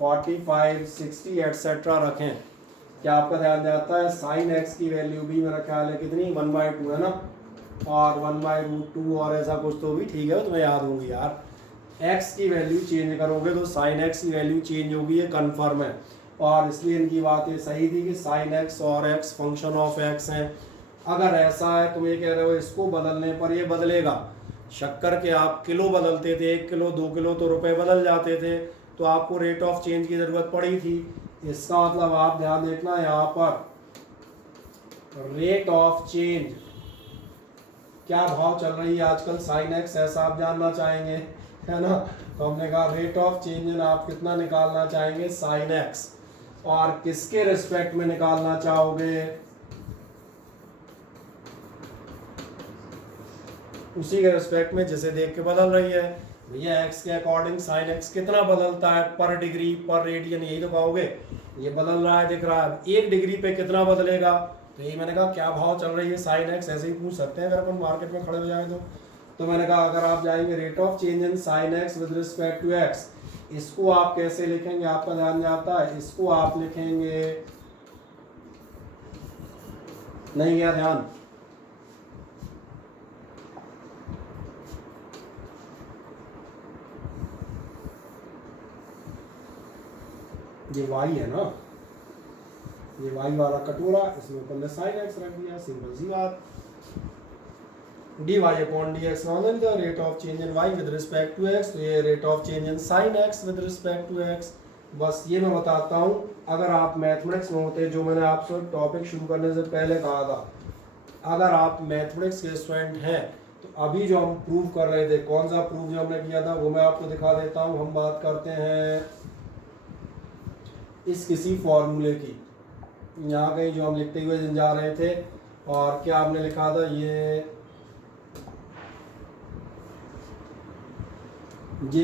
45, 60 एटसेट्रा रखें, क्या आपका ध्यान जाता है साइन x की वैल्यू भी मेरा ख्याल है कितनी, 1/2 है ना, और 1/√2 और ऐसा कुछ तो भी ठीक है, तुम्हें याद होगी यार। x की वैल्यू चेंज करोगे तो साइन x की वैल्यू चेंज होगी, ये कन्फर्म है। और इसलिए इनकी बात ये सही थी कि साइन x और x फंक्शन ऑफ x हैं। अगर ऐसा है तुम ये कह रहे हो इसको बदलने पर ये बदलेगा, शक्कर के आप किलो बदलते थे, 1 किलो 2 किलो तो रुपए बदल जाते थे, तो आपको रेट ऑफ चेंज की ज़रूरत पड़ी थी। इसका मतलब आप ध्यान देखना यहाँ पर रेट ऑफ चेंज क्या भाव चल रही है आजकल, साइन x ऐसा आप जानना चाहेंगे, है ना। तो हमने कहा रेट ऑफ चेंज आप कितना निकालना चाहेंगे, साइन x, और किसके रिस्पेक्ट में निकालना चाहोगे, उसी के रिस्पेक्ट में जिसे देख के बदल रही है। भैया एक्स के अकॉर्डिंग साइन एक्स कितना बदलता है पर डिग्री पर रेडियन, यही तो कहोगे। ये बदल रहा है दिख रहा है, 1 डिग्री पे कितना बदलेगा, तो यही मैंने कहा क्या भाव चल रही है साइन एक्स, ऐसे ही पूछ सकते हैं अगर अपन मार्केट में खड़े हो जाए तो मैंने कहा अगर आप जाएंगे rate of change in sine x with respect to x, इसको आप कैसे लिखेंगे, आपका ध्यान जाता है, इसको आप लिखेंगे, नहीं गया ध्यान, ये y है ना, ये y वाला कटोरा, इसमें अपन ने साइन एक्स रख दिया, सिंपल सी बात। dy upon dx normal the rate of change in y with respect to x, तो ये rate of change in sine x with respect to x। बस ये मैं बताता हूँ, अगर आप मैथमेटिक्स में होते, जो मैंने आपसे टॉपिक शुरू करने से पहले कहा था, अगर आप मैथमेटिक्स के स्टूडेंट हैं तो अभी जो हम प्रूव कर रहे थे, कौन सा प्रूफ जो हमने किया था वो मैं आपको दिखा देता हूँ। हम बात करते हैं इस किसी फॉर्मूले की, यहाँ कहीं जो हम लिखते हुए जा रहे थे, और क्या हमने लिखा था, ये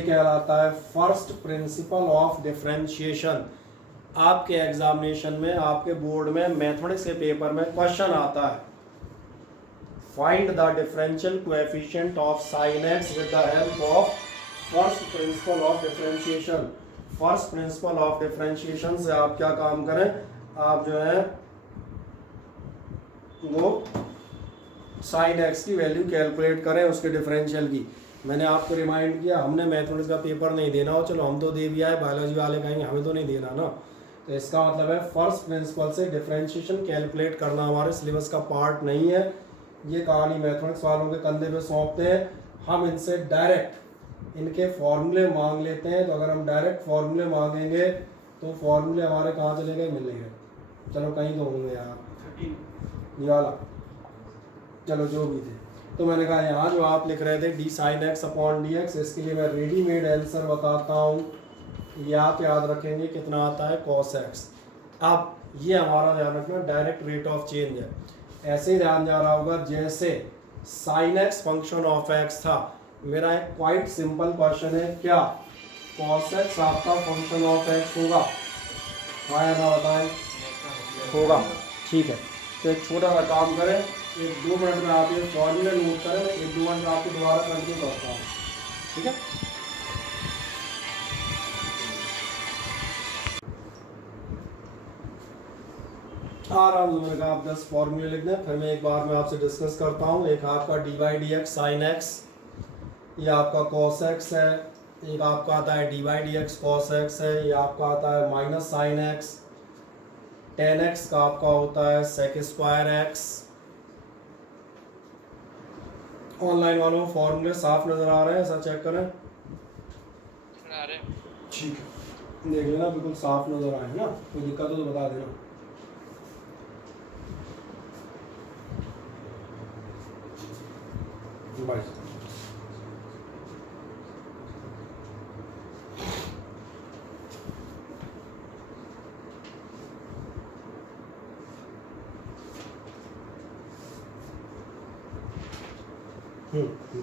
कहलाता है फर्स्ट प्रिंसिपल ऑफ डिफरेंशिएशन। आपके एग्जामिनेशन में, आपके बोर्ड में, मैथमेटिक्स के पेपर में क्वेश्चन आता है, find the differential coefficient of sine x with the help of first principle of differentiation. First principle of differentiation से आप क्या काम करें, आप जो है वो साइन एक्स की वैल्यू कैलकुलेट करें उसके डिफरेंशियल की। मैंने आपको रिमाइंड किया, हमने मैथमेटिक्स का पेपर नहीं देना हो, चलो हम तो दे भी आए, बायोलॉजी वाले कहेंगे हमें तो नहीं देना ना, तो इसका मतलब है फर्स्ट प्रिंसिपल से डिफरेंशिएशन कैलकुलेट करना हमारे सिलेबस का पार्ट नहीं है। ये कहानी मैथमेटिक्स वालों के कंधे पे सौंपते हैं, हम इनसे डायरेक्ट इनके फॉर्मूले मांग लेते हैं। तो अगर हम डायरेक्ट फॉर्मूले मांगेंगे तो फॉर्मूले हमारे कहाँ चले गए, मिल नहीं गए, चलो कहीं तो होंगे यार, ये वाला, चलो जो भी थे। तो मैंने कहा यहाँ जो आप लिख रहे थे D sine x upon d x, इसके लिए मैं रेडीमेड आंसर बताता हूँ, ये आप याद रखेंगे कितना आता है कॉस एक्स। अब ये हमारा ध्यान रखना डायरेक्ट रेट ऑफ चेंज है, ऐसे ही ध्यान जा रहा होगा जैसे sine x function of x था। मेरा एक क्वाइट सिंपल क्वेश्चन है, क्या कॉस एक्स आपका फंक्शन ऑफ एक्स होगा, हाँ या ना बताएं, होगा, ठीक है। तो एक छोटा सा काम करें, 1-2 मिनट में आप ये फॉर्मूले नोट करें, 1-2 मिनट में आपको दोबारा कंटिन्यू करता हूँ, ठीक है। आराम से मैंने कहा आप 10 फॉर्मूले लिख दें, फिर मैं एक बार में आपसे डिस्कस करता हूँ। एक आपका d y d x sine x, ये आपका कॉस एक्स है, एक आपका आता है d y d x cos x है, ये आपका आता है minus sine x, tan x का आपका होता है सेक स्क्वायर एक्स। ऑनलाइन वालों को फॉर्मूले साफ नजर आ रहे हैं, ऐसा चेक करें, ठीक है, देख लेना बिल्कुल साफ नजर आए ना, कोई दिक्कत हो तो बता देना। बाय।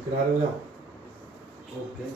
किनारे हो जाओ, ओके।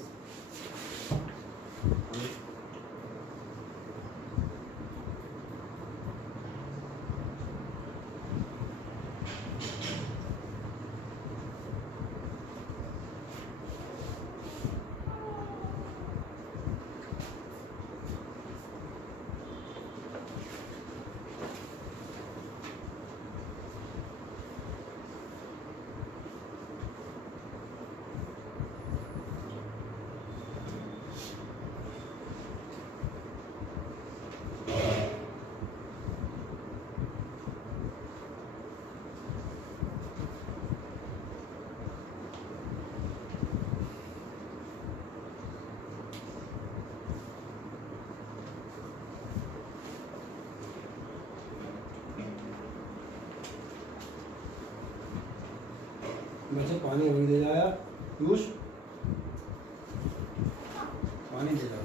मुझे पानी अभी दे जाया पीयूष, पानी दे जाओ।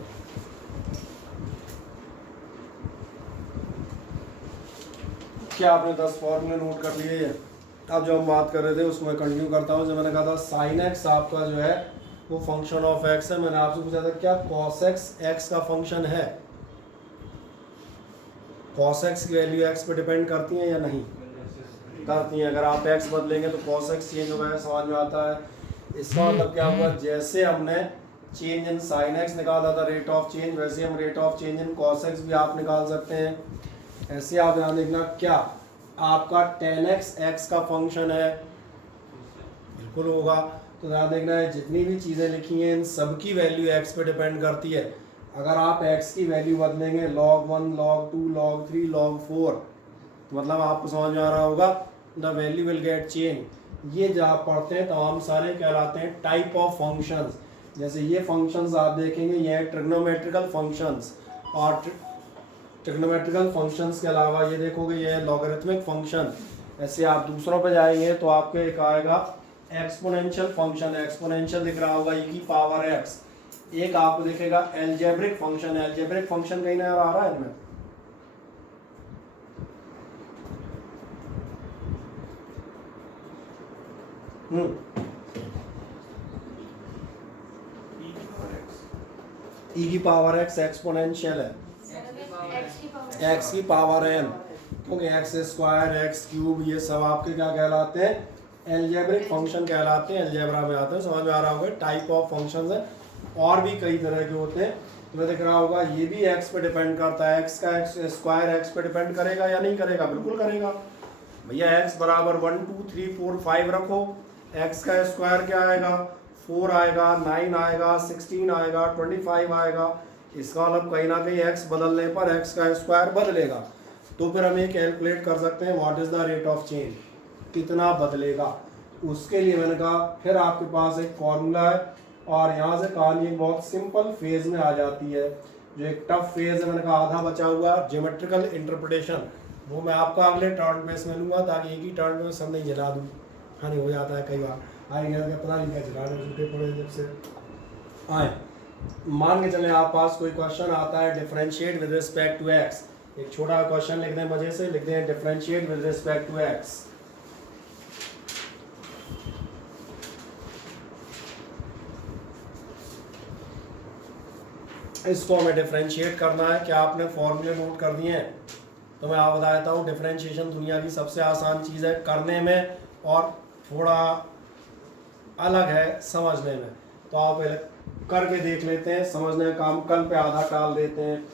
क्या आपने 10 फॉर्मूले नोट कर लिए हैं? अब जो हम बात कर रहे थे उसको मैं कंटिन्यू करता हूँ। जो मैंने कहा था साइन एक्स आपका जो है वो फंक्शन ऑफ एक्स है। मैंने आपसे पूछा था क्या कॉस एक्स एक्स का फंक्शन है? कॉस एक्स की वैल्यू एक्स पे डिपेंड करती है या नहीं करती हैं? अगर आप एक्स बदलेंगे तो कॉस एक्स चेंज होगा, समझ में आता है। इसका मतलब क्या हुआ, जैसे हमने चेंज इन साइन एक्स निकाला था रेट ऑफ चेंज, वैसे हम rate of change in cos x भी आप निकाल सकते हैं। ऐसे आप ध्यान देखना, क्या आपका टेन एक्स एक्स का फंक्शन है? बिल्कुल होगा। तो ध्यान देखना है जितनी भी चीज़ें लिखी हैं इन सब की वैल्यू एक्स पे डिपेंड करती है। अगर आप एक्स की वैल्यू बदलेंगे log 1 log 2 log 3 log 4 तो मतलब आपको समझ में आ रहा होगा the value will get change. ये जब आप पढ़ते हैं तमाम सारे कहलाते हैं टाइप ऑफ फंक्शंस। जैसे ये फंक्शंस आप देखेंगे ये है ट्रिग्नोमेट्रिकल फंक्शंस, और ट्रिग्नोमेट्रिकल फंक्शंस के अलावा ये देखोगे ये है लॉगरिथमिक फंक्शन। ऐसे आप दूसरों पे जाएंगे तो आपको एक आएगा एक्सपोनेंशियल फंक्शन, एक्सपोनेंशियल दिख रहा होगा e की पावर x। एक आपको दिखेगा एल्जेब्रिक फंक्शन, एल्जेब्रिक फंक्शन कहीं नजर आ रहा है इनमें? e की पावर x एक्सपोनेंशियल है, x की पावर n, क्योंकि x स्क्वायर x क्यूब ये सब आपके क्या कहलाते हैं? एल्जेब्रिक फंक्शन कहलाते हैं, एल्जेब्रा में आते हैं। समझ में आ रहा होगा टाइप ऑफ फंक्शंस है, और भी कई तरह के होते हैं। तुम्हें दिख रहा होगा ये भी x पे डिपेंड करता है। x का x स्क्वायर x पे डिपेंड करेगा या नहीं करेगा? बिल्कुल करेगा भैया। x बराबर 1 2 3 4 5 रखो, x का स्क्वायर क्या आएगा? 4 आएगा, 9 आएगा, 16 आएगा, 25 आएगा। इसका मतलब कहीं ना कहीं x बदलने पर x का स्क्वायर बदलेगा। तो फिर हम ये कैलकुलेट कर सकते हैं what is the rate of change, कितना बदलेगा। उसके लिए मैंने कहा फिर आपके पास एक फॉर्मूला है, और यहाँ से कहानी एक बहुत सिंपल फेज में आ जाती है। जो एक टफ फेज है मैंने कहा आधा बचा हुआ ज्योमेट्रिकल इंटरप्रिटेशन, वो मैं आपका अगले टर्न बेस में लूँगा, ताकि एक ही टर्न में सब नहीं जला दूँ। हाँ नहीं हो जाता है कई बार, आएंगे पता नहीं क्या जला रहे झूठे पड़े जब से आए। मान के चले आप पास कोई क्वेश्चन आता है differentiate with respect to x. एक छोटा क्वेश्चन लिख दें मजे से, लिख दें differentiate with respect to x. इसको हमें डिफरेंशिएट करना है। क्या आपने फॉर्मूले नोट कर दिए हैं? तो मैं आप बता देता हूँ डिफरेंशिएशन दुनिया की सबसे आसान चीज़ है करने में, और थोड़ा अलग है समझने में। तो आप पहले करके देख लेते हैं, समझने का काम कल पे आधा टाल देते हैं।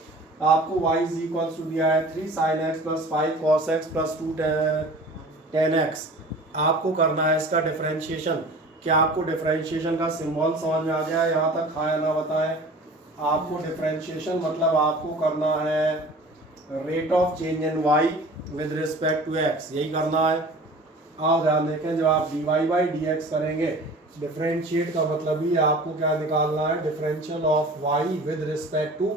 आपको y इज इक्वल टू दिया है 3 sin x plus 5 cos x plus 2 tan x। आपको करना है इसका डिफरेंशिएशन। क्या आपको डिफरेंशिएशन का सिंबल समझ में आ गया है? यहाँ तक हाँ या ना बताएं। आपको डिफरेंशिएशन मतलब आपको करना है rate of change in y with respect to x, यही करना है। आओ ध्यान देखें, जब आप dy बाई dx करेंगे, डिफरेंशिएट का मतलब ही आपको क्या निकालना है? Differential of y with respect to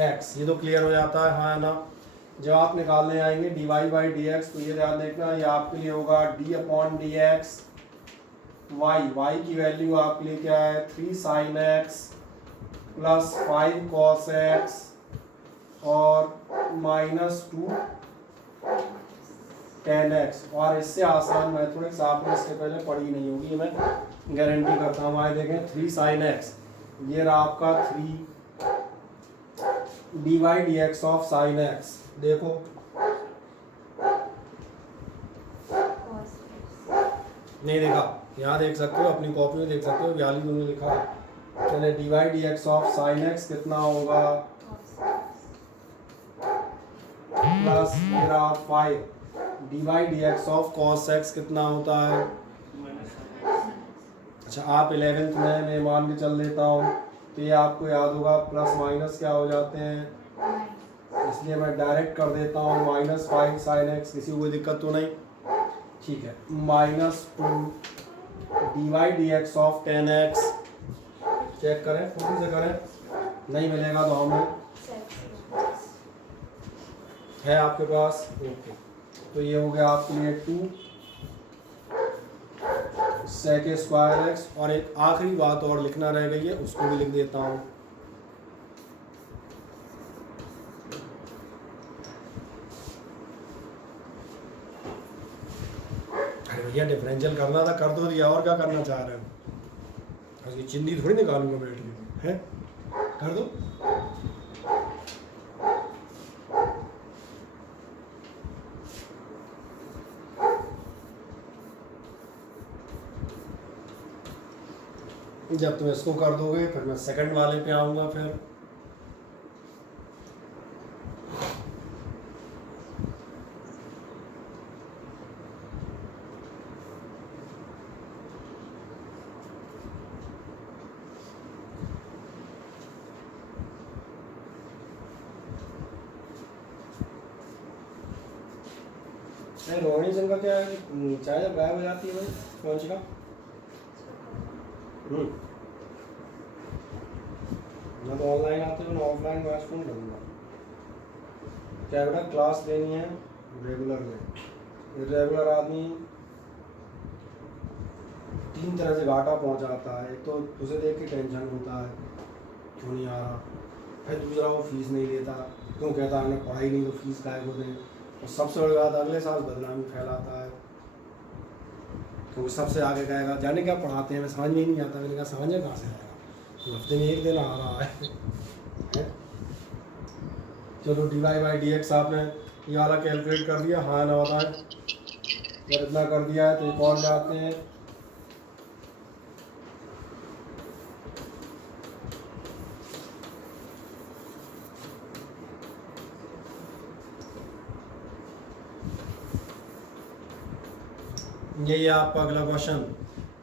x। ये तो क्लियर हो जाता है हाँ या ना? जब आप निकालने आएंगे dy बाई dx, तो ये ध्यान देखना ये आपके लिए होगा d अपॉन dx y की वैल्यू आपके लिए क्या है? 3 sin x plus 5 cos x और माइनस 2 tan x। और इससे आसान मैथमेटिक्स आपने इससे पहले पढ़ी नहीं होगी, मैं गारंटी करता हूँ। आए देखें 3 sin x, ये रहा आपका 3 dy dx of sin x। देखो नहीं देखा, यहाँ देख सकते हो, अपनी कॉपी में देख सकते हो, व्याली दोनों लिखा है। चलिए dy dx of sin x कितना होगा? प्लस मेरा 5 dy dx of cos x कितना होता है? अच्छा आप 11th में मैं मान के चल देता हूँ, तो ये आपको याद होगा प्लस माइनस क्या हो जाते हैं, इसलिए मैं डायरेक्ट कर देता हूँ माइनस 5 sin x। किसी को कोई दिक्कत तो नहीं? ठीक है, minus 2 dy dx of tan x। Check करें, खुद से करें, नहीं मिलेगा तो हमें है आपके पास। ओके, तो ये हो गया आपके लिए 2 sec स्क्वायर x। और एक आखिरी बात और लिखना रह गई है, उसको भी लिख देता हूँ। भैया डिफरेंशियल करना था, कर दो दिया, और क्या करना चाह रहे हो? उसकी चिंदी थोड़ी निकालूंगा बैठ के, है कर दो। जब तुम इसको कर दोगे फिर मैं सेकंड वाले पे आऊँगा। फिर रोहिणी सिंह का क्या है, चाय जब गायब हो जाती है भाई कौन सी का? ना तो ऑनलाइन आते हो ना ऑफलाइन, मैं फोन करूँगा। क्या बेटा क्लास देनी है रेगुलर में। इरेगुलर आदमी 3 तरह से घाटा पहुंचाता है। एक तो उसे देख के टेंशन होता है क्यों नहीं आ रहा, फिर दूसरा वो फीस नहीं देता, क्यों कहता है पढ़ाई नहीं तो फीस गायब हो गई, और सबसे बड़ी बात अगले साल बदनामी फैलाता है क्योंकि सबसे आगे कहेगा जाने क्या पढ़ाते हैं, मैं समझ में ही नहीं आता। मैंने कहा समझ में कहाँ से आएगा, तो हफ्ते में 1 दिन आ रहा है। चलो dy/dx आपने ये वाला कैलकुलेट कर दिया, हाँ ना बताएं। जब इतना कर दिया है तो एक और जाते हैं। यही है आपका अगला क्वेश्चन।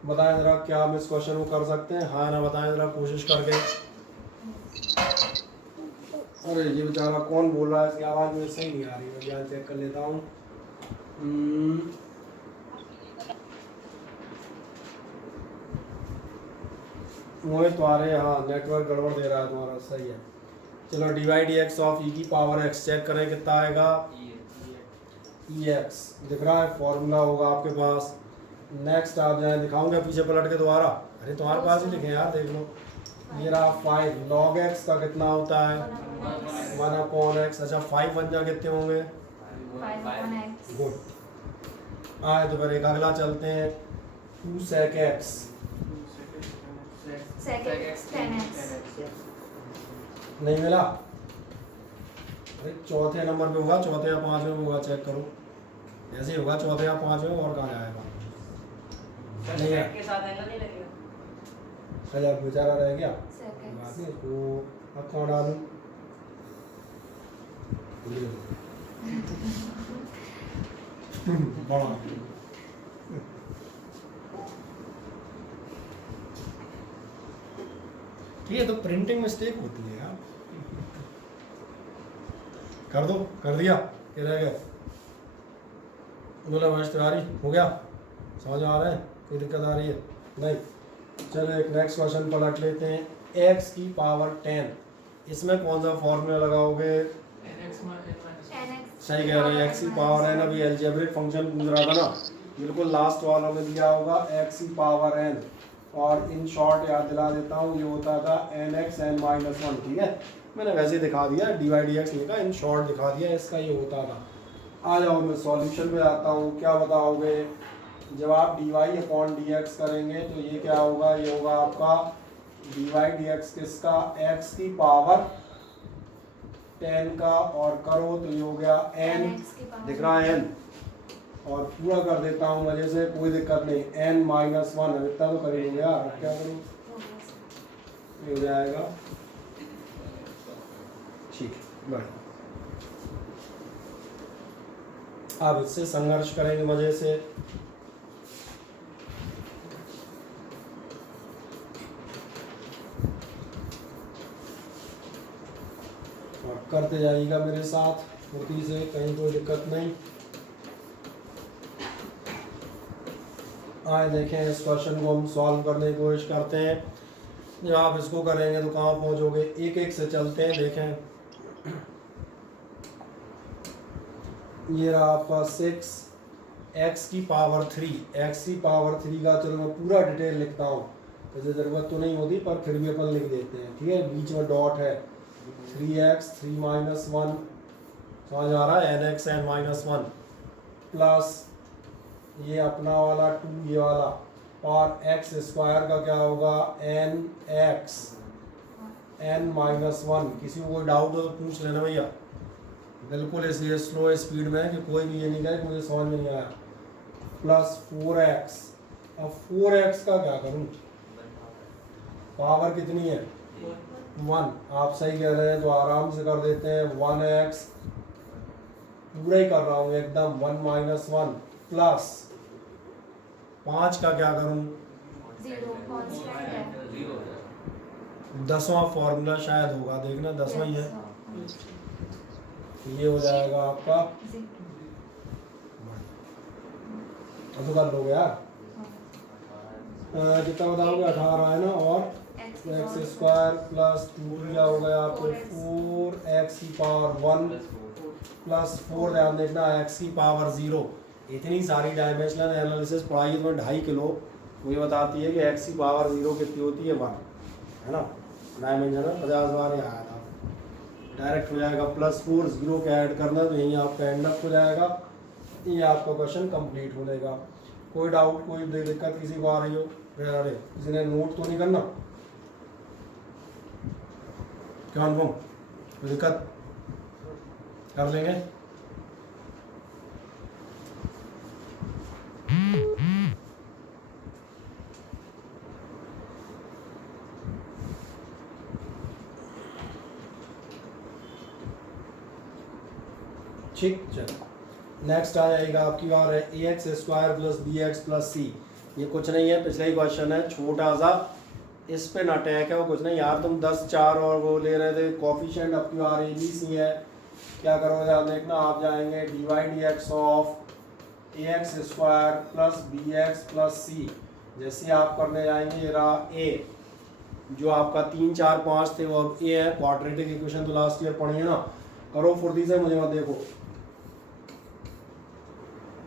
बताएं जरा क्या हम इस क्वेश्चन को कर सकते हैं, हाँ ना बताएं जरा कोशिश करके। अरे ये बेचारा कौन बोल रहा है, इसकी आवाज़ मुझे सही नहीं आ रही, मैं ध्यान चेक कर लेता हूँ। मोहित तुम्हारे हाँ नेटवर्क गड़बड़ दे रहा है तुम्हारा, सही है। चलो dy/dx ऑफ e की पावर x चेक करें कितना आएगा। ex दिख रहा है, फॉर्मूला होगा आपके पास। नेक्स्ट आप जाए दिखाऊंगा पीछे पलट के दोबारा, अरे तुम्हारे पास ही लिखे यार, देख लो। ये रहा 5 log x का कितना होता है 1/x। अच्छा 5 बन जा कितने होंगे 5/x। गुड। आए तो फिर एक अगला चलते हैं 2 sec x। sec x 10x। नहीं मिला, अरे चौथे नंबर पे होगा, चौथे या 5वें में होगा, चेक करो। ऐसे ही होगा चौथे या 5वें में, और कहाँ जाएगा नहीं है के साथ एंगल नहीं लगेगा। अच्छा बेचारा रह गया, sec बात x। नहीं इसको अब कहाँ डालूं। बड़ा ये तो प्रिंटिंग मिस्टेक होती है यार। कर दो, कर दिया, ये रह गए। बोला महेश तिवारी हो गया, समझ आ रहा है, कोई दिक्कत आ रही है नहीं। चलो एक नेक्स्ट क्वेश्चन पलट लेते हैं। x की पावर 10, इसमें कौन सा फॉर्मूला लगाओगे? सही कह रहे हैं, x की पावर n। अभी अलजेब्रिक फंक्शन पूछ रहा था ना, बिल्कुल लास्ट वालों में दिया होगा x की पावर n, और इन शॉर्ट याद दिला देता हूँ, ये होता था nx n-1। ठीक है, मैंने वैसे दिखा दिया, dy/dx लिखा, इन शॉर्ट दिखा दिया, इसका ये होता था। आ जाओ मैं सॉल्यूशन में आता हूँ, क्या बताओगे? जब आप dy/dx करेंगे तो ये क्या होगा, ये होगा आपका dy/dx किसका, x की पावर 10 का, और करो तो ये हो गया n, दिख रहा है n, और पूरा कर देता हूँ मजे से, कोई दिक्कत नहीं, n-1। इतना तो करेंगे यार, क्या करूँ, ये हो जाएगा। ठीक है, बढ़िया। अब इससे संघर्ष करेंगे मजे से। और करते जाइएगा मेरे साथ फुर्ती से, कहीं कोई दिक्कत नहीं। आए देखें इस क्वेश्चन को हम सॉल्व करने की कोशिश करते हैं। जब आप इसको करेंगे तो कहाँ पहुँचोगे, एक एक से चलते हैं। देखें ये रहा आपका 6 x की पावर 3, x की पावर 3 का, चलो मैं पूरा डिटेल लिखता हूँ, वैसे ज़रूरत तो नहीं होती पर फिर भी अपन लिख देते हैं। ठीक है, बीच में डॉट है, 3x 3-1, समझ आ रहा है, nx n-1 प्लस ये अपना वाला 2 ये वाला, और एक्स स्क्वायर का क्या होगा एन एक्स n माइनस 1। किसी को कोई डाउट हो तो पूछ लेना भैया, बिल्कुल इसलिए स्लो स्पीड में है कि कोई भी ये नहीं कहे कि मुझे समझ में नहीं आया। प्लस 4x, अब 4x का क्या करूं, पावर कितनी है 1, आप सही कह रहे हैं तो आराम से कर देते हैं 1x, पूरा ही कर रहा हूँ एकदम 1 माइनस 1 प्लस 5 का क्या करूं, 0 कांस्टेंट है। 10वां फॉर्मूला शायद होगा, देखना 10वां ही है, तो ये हो जाएगा आपका, तो कर लोगे यार, कितना बताओगे 18 है ना, और एक्स स्क्वायर प्लस 2 क्या हो गया आपको 4x की पावर 1 प्लस 4, ध्यान देखना x की पावर 0। इतनी सारी डायमेंशनल एनालिसिस पढ़ाई है तो 2.5 किलो मुझे बताती है कि x की पावर 0 कितनी होती है 1, है ना, डायमेंशनल 50 बार ही आया था, डायरेक्ट हो जाएगा प्लस 4, 0 का ऐड करना तो यहीं आपका एंड अप हो जाएगा, ये आपका क्वेश्चन कंप्लीट हो जाएगा। कोई डाउट कोई दिक्कत किसी को आ रही हो, अरे किसी ने नोट तो नहीं करना, क्या अनुपम कोई दिक्कत, कर लेंगे। ठीक, चलो नेक्स्ट आ जाएगा आपकी बार है a x square plus b x plus c. ये कुछ नहीं है, पिछला ही क्वेश्चन है, छोटा सा इस पे ना अटैक है, वो कुछ नहीं यार, तुम 10 4 और वो ले रहे थे, कोफिशिएंट आपकी बार ए बी सी है, क्या करोगे ध्यान देखना, आप जाएंगे d y d x of a x square plus b x plus c. जैसे आप करने जाएंगे ये रहा ए, जो आपका 3 4 5 थे वो अब ए है, क्वाड्रेटिक इक्वेशन तो लास्ट ईयर पढ़ी है ना, करो फुर्ती से, मुझे मत देखो।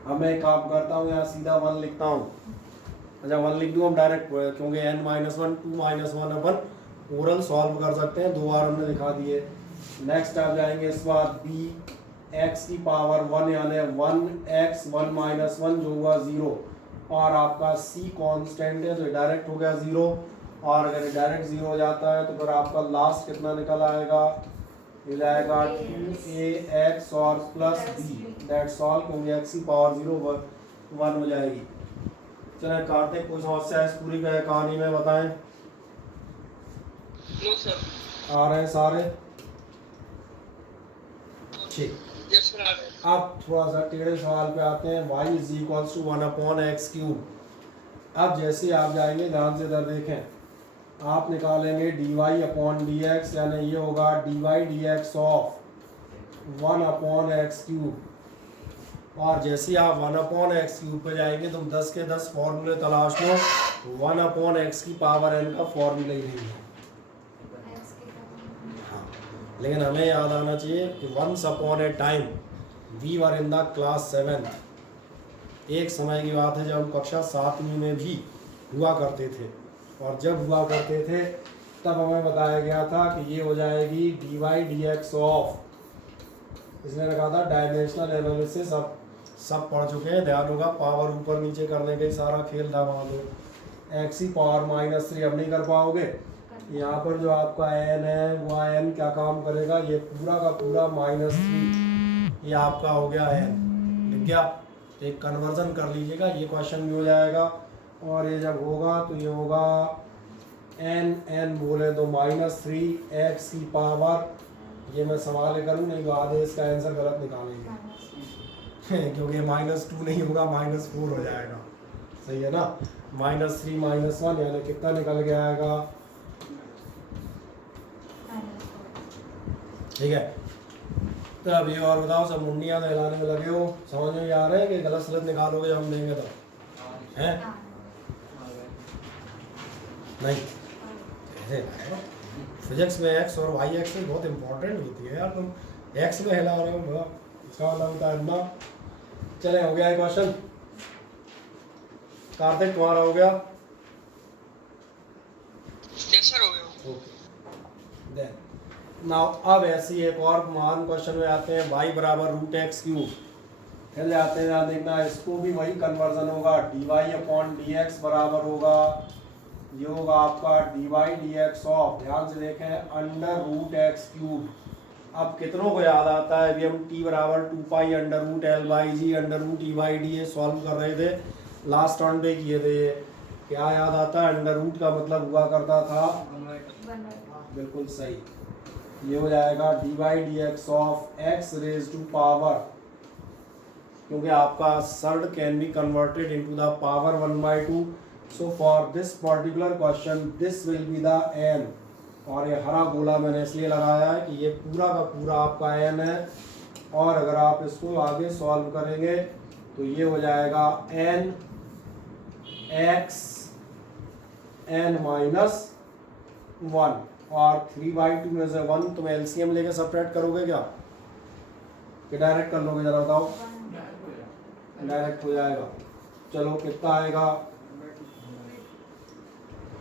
अब मैं एक काम करता हूँ यहाँ सीधा 1 लिखता हूँ, अच्छा 1 लिख दूँ अब डायरेक्ट, क्योंकि n माइनस 1 2 माइनस 1 अपन ओरल सॉल्व कर सकते हैं, 2 बार हमने दिखा दिए। नेक्स्ट आप जाएंगे इस बार b x की पावर 1 यानी 1x 1 माइनस 1 जो हुआ 0, और आपका c कांस्टेंट है तो डायरेक्ट हो गया 0, और अगर डायरेक्ट 0 हो जाता है तो फिर आपका लास्ट कितना निकल आएगा, ये जाएगा 2ax और प्लस b, दैट्स ऑल, क्योंकि x की पावर 0 1 हो जाएगी। चलिए कार्तिक कोई समस्या इस पूरी कहानी में बताएं। No sir. आ रहे हैं सारे, ठीक। यस सर आ रहे हैं। अब थोड़ा सा टेढ़े सवाल पे आते हैं, y is equals to 1/x³। अब जैसे आप जाएंगे ध्यान से इधर देखें, आप निकालेंगे dy/dx, यानी ये होगा dy/dx ऑफ 1/x³, और जैसे आप 1/x³ पे जाएंगे तो 10 के 10 फॉर्मूले तलाश लो, 1/x की पावर n का फॉर्मूला ही नहीं है। हाँ, लेकिन हमें याद आना चाहिए कि once upon a time we were in the class 7, एक समय की बात है जब हम कक्षा 7वीं में भी हुआ करते थे, और जब हुआ करते थे तब हमें बताया गया था कि ये हो जाएगी dy/dx ऑफ, इसने रखा था डायमेंशनल एनालिसिस, अब सब पढ़ चुके हैं, ध्यान होगा, पावर ऊपर नीचे करने का ही सारा खेल था वहाँ तो x की पावर -3 अब नहीं कर पाओगे, यहाँ पर जो आपका n है वो n क्या काम करेगा, ये पूरा का पूरा -3, ये आपका हो गया n, लिख गया, एक कन्वर्जन कर लीजिएगा, ये क्वेश्चन भी हो जाएगा, और ये जब होगा तो ये होगा n बोले तो -3x की पावर, ये मैं सवाल करूँ नहीं तो आधे इसका आंसर गलत निकालेंगे क्योंकि -2 नहीं होगा, -4 हो जाएगा, सही है ना, -3 -1 यानी कितना निकल के आएगा, ठीक है। तो अब ये और बताओ, सब मुंडियाँ दहलाने में लगे हो, समझ में आ रहे हैं कि गलत सलत निकालोगे जब हम देंगे तो, हैं नहीं, ऐसे फिजिक्स में x और y एक्सिस बहुत इंपॉर्टेंट होती है यार, तुम x में हिला रहे हो बड़ा, इसका मतलब होता है ना। चले हो गया क्वेश्चन, कार्तिक तुम्हारा हो गया, यस सर हो गया। ओके देन नाउ अब ऐसी एक और महान क्वेश्चन में आते हैं, y बराबर √x³ फिर जाते हैं, यहाँ देखना इसको भी वही कन्वर्जन होगा, dy अपॉन dx बराबर होगा, ये होगा आपका dy dx ऑफ, ध्यान से देखें, अंडर रूट एक्स क्यूब। अब कितनों को याद आता है, अभी हम t बराबर 2 pi under root l by g under root e by d solve कर रहे थे, लास्ट टर्म पे किए थे। ये क्या याद आता है, अंडर रूट का मतलब हुआ करता था, बिल्कुल सही, ये हो जाएगा dy dx of x raise to power, क्योंकि आपका surd can be converted into the power 1/2। So for this particular question this will be the n, और ये हरा गोला मैंने इसलिए लगाया है कि ये पूरा का पूरा आपका n है, और अगर आप इसको आगे सॉल्व करेंगे तो ये हो जाएगा n x n माइनस 1, और 3/2 में से 1 तुम एलसीएम लेके सब्ट्रैक्ट करोगे क्या, कि डायरेक्ट कर लोगे, जरा बताओ। डायरेक्ट हो जाएगा, चलो कितना आएगा,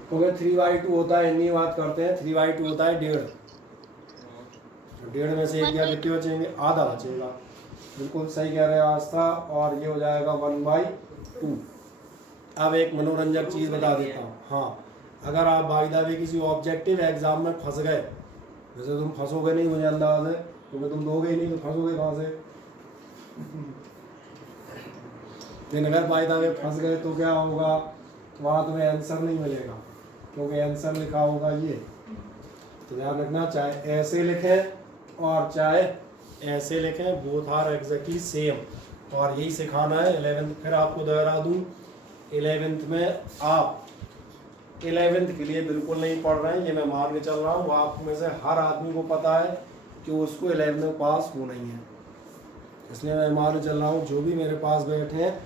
क्योंकि 3/2 होता है, इतनी बात करते हैं, 3/2 होता है 1.5, 1.5 में से एक या कितने बचेंगे, आधा बचेगा, बिल्कुल सही कह रहे हैं आस्था, और ये हो जाएगा 1/2। अब एक मनोरंजक चीज़ बता देता हूँ, हाँ, अगर आप बाय द वे किसी ऑब्जेक्टिव एग्जाम में फंस गए, जैसे तुम फंसोगे नहीं मुझे अंदाज है, क्योंकि तुम दोगे ही नहीं तो फंसोगे कहाँ से, लेकिन अगर बाय द वे फंस गए तो क्या होगा, वहाँ तुम्हें आंसर नहीं मिलेगा, क्योंकि आंसर लिखा होगा ये। तो ध्यान रखना, चाहे ऐसे लिखें और चाहे ऐसे लिखें, बोथ आर एग्जैक्टली सेम, और यही सिखाना है 11th। फिर आपको दोहरा दूँ, 11th में आप 11th के लिए बिल्कुल नहीं पढ़ रहे हैं, ये मैं मान के चल रहा हूँ, आप में से हर आदमी को पता है कि उसको 11th में पास होना ही है, इसलिए मैं मान के चल रहा हूँ जो भी मेरे पास बैठे हैं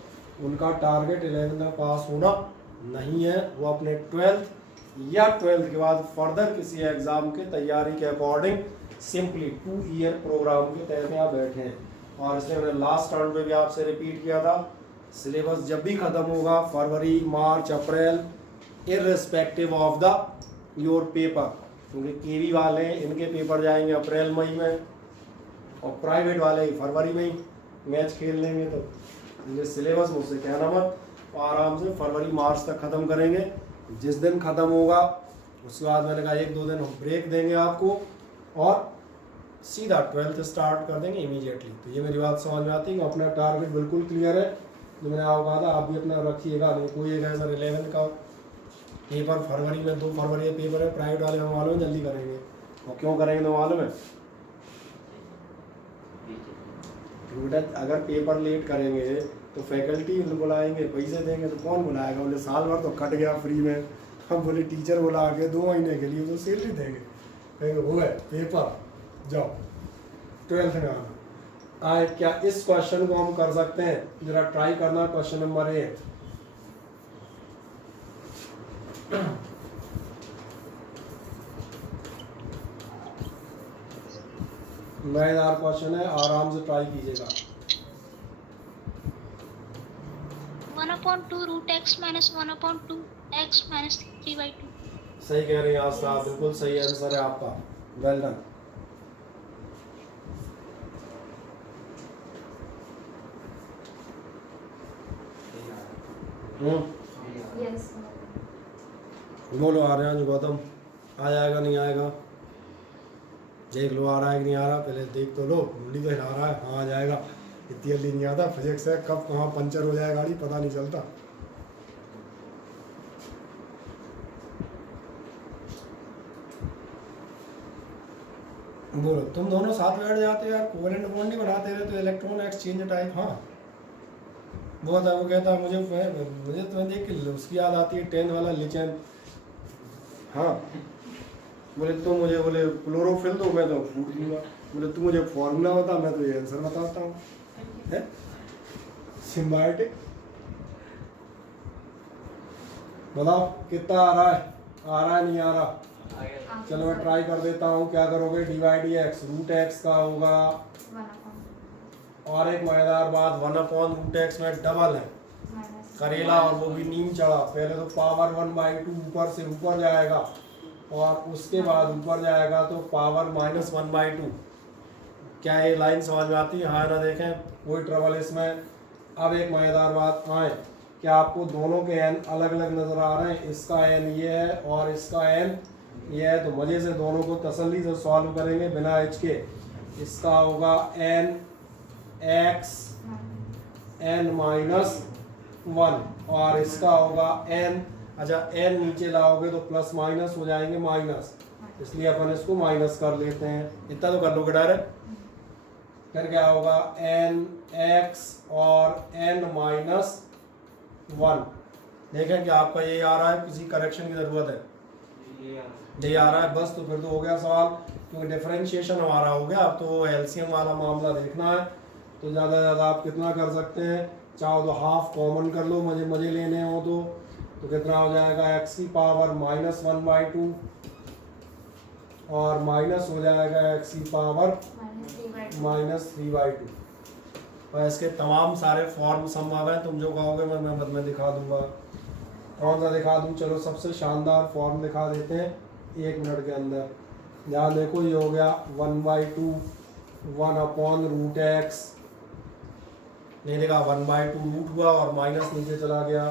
उनका टारगेट 11th में पास होना नहीं है, वो अपने 12th या 12th के बाद फर्दर किसी एग्ज़ाम के तैयारी के अकॉर्डिंग सिंपली 2 ईयर प्रोग्राम के तहत यहाँ बैठे हैं। और इसलिए मैंने लास्ट टर्म पे भी आपसे रिपीट किया था, सिलेबस जब भी ख़त्म होगा, फरवरी, मार्च, अप्रैल, irrespective of the your paper, क्योंकि केवी वाले इनके पेपर जाएंगे अप्रैल मई में, और प्राइवेट वाले फरवरी में ही मैच खेल लेंगे, तो ये सिलेबस मुझसे कहना मत, आराम से फरवरी मार्च तक ख़त्म करेंगे। जिस दिन ख़त्म होगा उसके बाद मैंने कहा 1-2 दिन हम ब्रेक देंगे आपको, और सीधा 12th स्टार्ट कर देंगे इमीडिएटली। तो ये मेरी बात समझ में आती है कि अपना टारगेट बिल्कुल क्लियर है, जो मैंने आपको कहा था आप भी अपना रखिएगा, नहीं कोई एक ऐसा 11th का पेपर फरवरी में, 2 फरवरी का पेपर है, प्राइवेट वाले में मालूम है जल्दी करेंगे, और क्यों करेंगे तो मालूम है, बेटा अगर पेपर लेट करेंगे तो फैकल्टी बुलाएंगे, पैसे देंगे, तो कौन बुलाएगा, बोले साल भर तो कट गया फ्री में, हम बोले टीचर बुला के 2 महीने के लिए तो सैलरी देंगे, कहेंगे हो गए पेपर, जाओ 12th में आना। क्या इस क्वेश्चन को हम कर सकते हैं, जरा ट्राई करना, क्वेश्चन नंबर 8। मजेदार क्वेश्चन है, आराम से ट्राई कीजिएगा। 1/2 root x minus 1/2 x minus 3/2। सही कह रहे हैं आस्था, बिल्कुल सही आंसर है आपका, वेल डन। यस बोलो आ रहे हैं गौतम, आ जाएगा नहीं आएगा, देख लो आ रहा है कि नहीं आ रहा, पहले देख तो लो, मुंडी तो हिला रहा है, हाँ आ जाएगा, इतनी जल्दी नहीं आता, फिजिक्स है, कब कहाँ पंचर हो जाए गाड़ी पता नहीं चलता। बोलो, तुम दोनों साथ बैठ जाते यार, कोवेलेंट बॉन्ड नहीं बनाते रहे तो इलेक्ट्रॉन एक्सचेंज टाइप, हाँ वो था, वो कहता मुझे तुम्हें देख के उसकी याद आती है 10th वाला लिचन, हाँ बोले तुम मुझे बोले क्लोरोफिल दो मैं तो फूट दूंगा, बोले तू मुझे फॉर्मूला बता मैं तो ये आंसर बताता हूँ, है सिम्बायोटिक। बताओ कितना आ रहा है, आ रहा है नहीं आ रहा, चलो मैं ट्राई कर देता हूँ, क्या करोगे dy/dx रूट एक्स का होगा, और एक मजेदार बात 1/√x में डबल है, करेला और वो भी नीम चढ़ा, पहले तो पावर 1/2 ऊपर से ऊपर जाएगा, और उसके बाद ऊपर जाएगा तो पावर -1/2, क्या ये लाइन समझ में आती है? हाँ ना, देखें कोई ट्रबल इसमें। अब एक मज़ेदार बात आए, क्या आपको दोनों के एन अलग अलग नज़र आ रहे हैं? इसका एन ये है और इसका एन ये है, तो मज़े से दोनों को तसल्ली से सॉल्व करेंगे बिना हिचके। इसका होगा एन एक्स एन माइनस 1 और इसका होगा एन, अच्छा एन नीचे लाओगे तो प्लस माइनस हो जाएंगे माइनस, इसलिए अपन इसको माइनस कर लेते हैं। इतना तो कर लोगे डायरेक्ट। फिर क्या होगा एन एक्स और एन माइनस 1। देखें कि आपका ये आ रहा है, किसी करेक्शन की ज़रूरत है? ये आ रहा है बस, तो फिर तो हो गया सवाल, क्योंकि डिफरेंशिएशन हमारा हो गया। अब तो एलसीएम वाला मामला देखना है, तो ज़्यादा से ज़्यादा आप कितना कर सकते हैं? चाहो तो हाफ कॉमन कर लो, मज़े लेने हो तो कितना हो जाएगा? एक्स की पावर -1/2 और माइनस हो जाएगा एक्स की पावर -3/2। और इसके तमाम सारे फॉर्म संभव हैं, तुम जो कहोगे मैं बाद में दिखा दूंगा। कौन सा दिखा दूँ? चलो सबसे शानदार फॉर्म दिखा देते हैं 1 मिनट के अंदर। यहाँ देखो ये हो गया 1/2 1/√x, नहीं देखा 1/2 रूट हुआ और माइनस नीचे चला गया।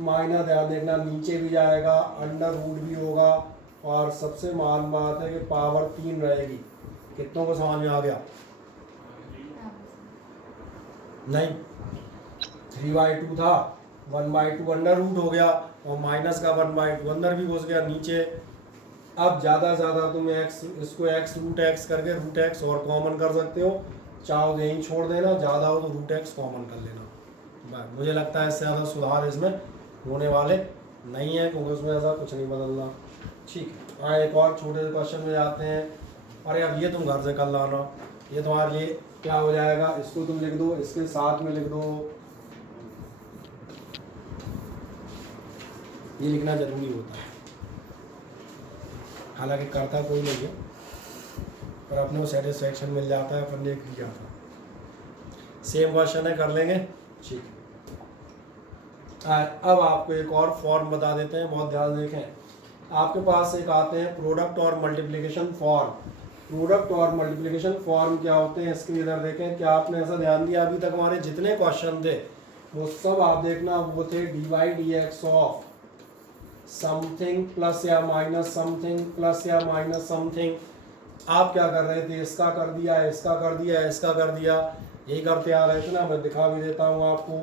माइनस ध्यान देखना नीचे भी जाएगा, अंडर रूट भी होगा और सबसे महान बात है कि पावर 3 रहेगी। कितनों को समझ में आ गया? नहीं, 3/2 था, 1/2 अंडर रूट हो गया और माइनस का 1/2 अंदर भी घुस गया नीचे। अब ज़्यादा से ज़्यादा तुम एक्स, इसको x√x करके √x और कॉमन कर सकते हो, चाहो तो यहीं छोड़ देना, ज़्यादा हो तो √x कॉमन कर लेना। मुझे लगता है इससे ज़्यादा सुधार इसमें होने वाले नहीं है, क्योंकि उसमें ऐसा कुछ नहीं बदलना। ठीक है, हाँ एक और छोटे से क्वेश्चन में जाते हैं। अरे अब ये तुम घर से कर लाना, ये तुम्हारे लिए क्या हो जाएगा? इसको तुम लिख दो, इसके साथ में लिख दो, ये लिखना जरूरी होता है, हालांकि करता कोई नहीं है, पर अपने को सेटिस्फेक्शन मिल जाता है, अपन ने किया था। सेम क्वेश्चन है, कर लेंगे। ठीक है, अब आपको एक और फॉर्म बता देते हैं, बहुत ध्यान देखें। आपके पास एक आते हैं प्रोडक्ट और मल्टीप्लिकेशन फॉर्म। प्रोडक्ट और मल्टीप्लिकेशन फॉर्म क्या होते हैं, इसके इधर देखें। क्या आपने ऐसा ध्यान दिया, अभी तक हमारे जितने क्वेश्चन थे वो सब आप देखना वो थे dy/dx ऑफ समथिंग प्लस या माइनस समथिंग प्लस या माइनस समथिंग। आप क्या कर रहे थे? इसका कर दिया, इसका कर दिया, इसका कर दिया, यही करते आ रहे थे ना। मैं दिखा भी देता हूँ आपको,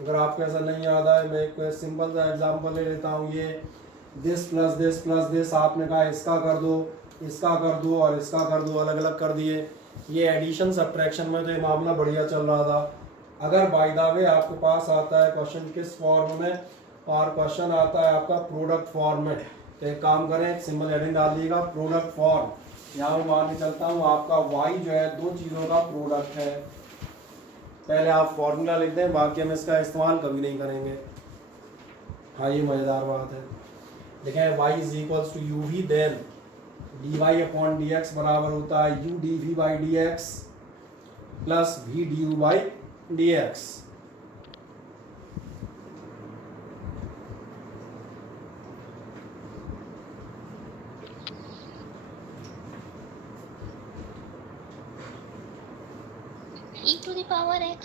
अगर आपको ऐसा नहीं याद आए, मैं एक सिंपल सा एग्जांपल ले लेता हूँ। ये this plus this plus this, आपने कहा इसका कर दो, इसका कर दो और इसका कर दो, अलग अलग कर दिए। ये एडिशन सब्ट्रैक्शन में तो ये मामला बढ़िया चल रहा था। अगर बाय द वे आपके पास आता है क्वेश्चन किस फॉर्म में, और क्वेश्चन आता है आपका प्रोडक्ट फॉर्म में, तो एक काम करें, सिंबल हेडिंग डाल दीजिएगा प्रोडक्ट फॉर्म। यहाँ मैं मान के चलता हूँ आपका y जो है दो चीज़ों का प्रोडक्ट है। पहले आप फॉर्मूला लिख दें, बाकी हम इसका इस्तेमाल कभी नहीं करेंगे। हाँ ये मज़ेदार बात है। देखें y is equals to u v, then dy/dx बराबर होता है u dv/dx plus v du/dx। e⁻x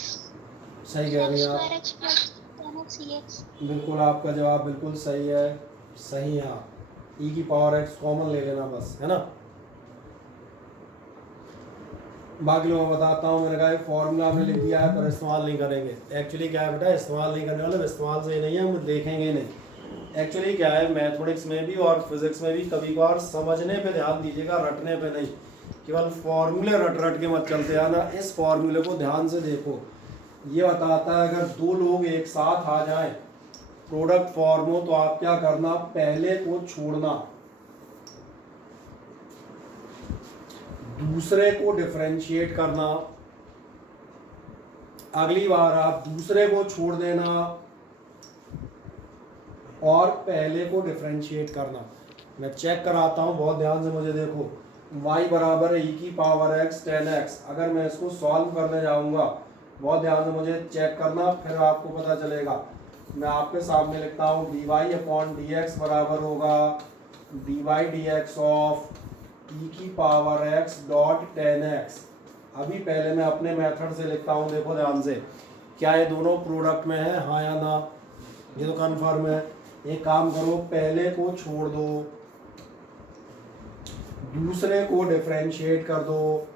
सही कह रही हैं आप, x plus 10x dx। बिल्कुल आपका जवाब बिल्कुल सही है, सही है। e⁻x कॉमन ले लेना बस, है ना। बाकी लोग मैं बताता हूँ, मैंने कहा फॉर्मूला हमने लिख दिया है पर इस्तेमाल नहीं करेंगे। एक्चुअली क्या है बेटा, इस्तेमाल नहीं करने वाले, इस्तेमाल से ही नहीं है, हम देखेंगे नहीं। एक्चुअली क्या है, मैथमेटिक्स में भी और फिजिक्स में भी कभी कभार समझने पे ध्यान दीजिएगा, रटने पे नहीं। केवल फॉर्मूले रट रट के मत चलते आना। इस फॉर्मूले को ध्यान से देखो, ये बताता है अगर दो लोग एक साथ आ जाएं, प्रोडक्ट फॉर्म हो, तो आप क्या करना, पहले को छोड़ना, दूसरे को डिफरेंशिएट करना, अगली बार आप दूसरे को छोड़ देना और पहले को डिफरेंशिएट करना। मैं चेक कराता हूं, बहुत ध्यान से मुझे देखो। y बराबर है e⁻x 10x। अगर मैं इसको सॉल्व करने जाऊंगा, बहुत ध्यान से मुझे चेक करना, फिर आपको पता चलेगा। मैं आपके सामने लिखता हूँ dy/dx बराबर होगा dy/dx of e⁻x dot 10x अभी पहले मैं अपने मेथड से लिखता हूँ, देखो ध्यान से, क्या ये दोनों प्रोडक्ट में है, हाँ या ना, ये तो कन्फर्म है। एक काम करो, पहले को छोड़ दो, दूसरे को डिफरेंशिएट कर दो,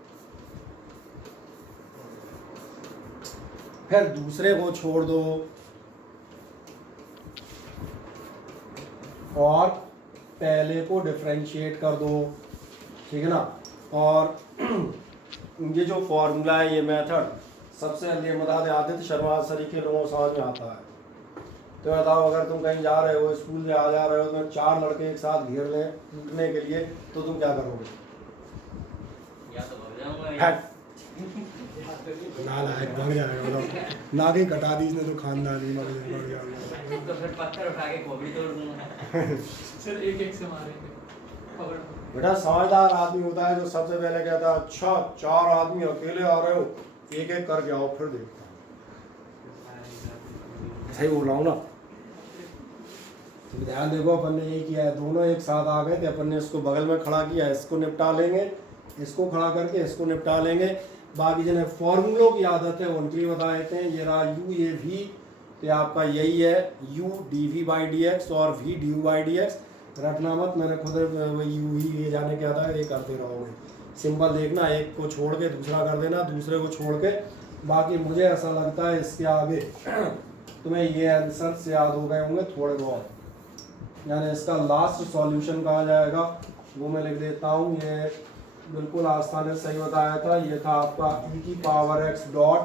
फिर दूसरे को छोड़ दो और पहले को डिफरेंशिएट कर दो, ठीक है ना। और ये जो फॉर्मूला है, ये मेथड सबसे जल्दी बता दें, आदित्य शर्मा सरी के लोगों को समझ में आता है। तो बताओ, अगर तुम कहीं जा रहे हो, स्कूल से आ जा रहे हो, तो 4 लड़के एक साथ घेर ले लूटने के लिए, तो तुम क्या करोगे? या तो भाग जाऊंगा ना लायक भाग जाएगा, ना कहीं कटा दी इसने तो खानदान ही मर जाएगा। तो फिर पत्थर उठा के खोपड़ी तोड़ दूंगा। सर एक एक से मारेंगे पकड़। बेटा समझदार आदमी होता है जो सबसे पहले कहता है, अच्छा 4 आदमी अकेले आ रहे हो, एक एक करके आओ, फिर देखते हैं। सही बोल रहा हूँ ना? तो ध्यान देखो, अपन ने ये किया है, दोनों एक साथ आ गए थे, अपन ने इसको बगल में खड़ा किया, इसको निपटा लेंगे, इसको खड़ा करके इसको निपटा लेंगे। बाकी जिन्हें फॉर्मूलों की आदत है उनके लिए बता देते हैं। ये रहा u ये v, तो आपका यही है u dv/dx और v du/dx। रटना मत, मैंने खुद u ही ये जाने क्या था, ये करते रहोगे। सिंपल देखना, एक को छोड़ के दूसरा कर देना, दूसरे को छोड़ के। बाकी मुझे ऐसा लगता है इसके आगे तुम्हें ये आंसर याद हो गए होंगे थोड़े बहुत, यानी इसका लास्ट सॉल्यूशन कहा जाएगा वो मैं लिख देता हूँ। ये बिल्कुल आसान ने सही बताया था, ये था आपका e की power x dot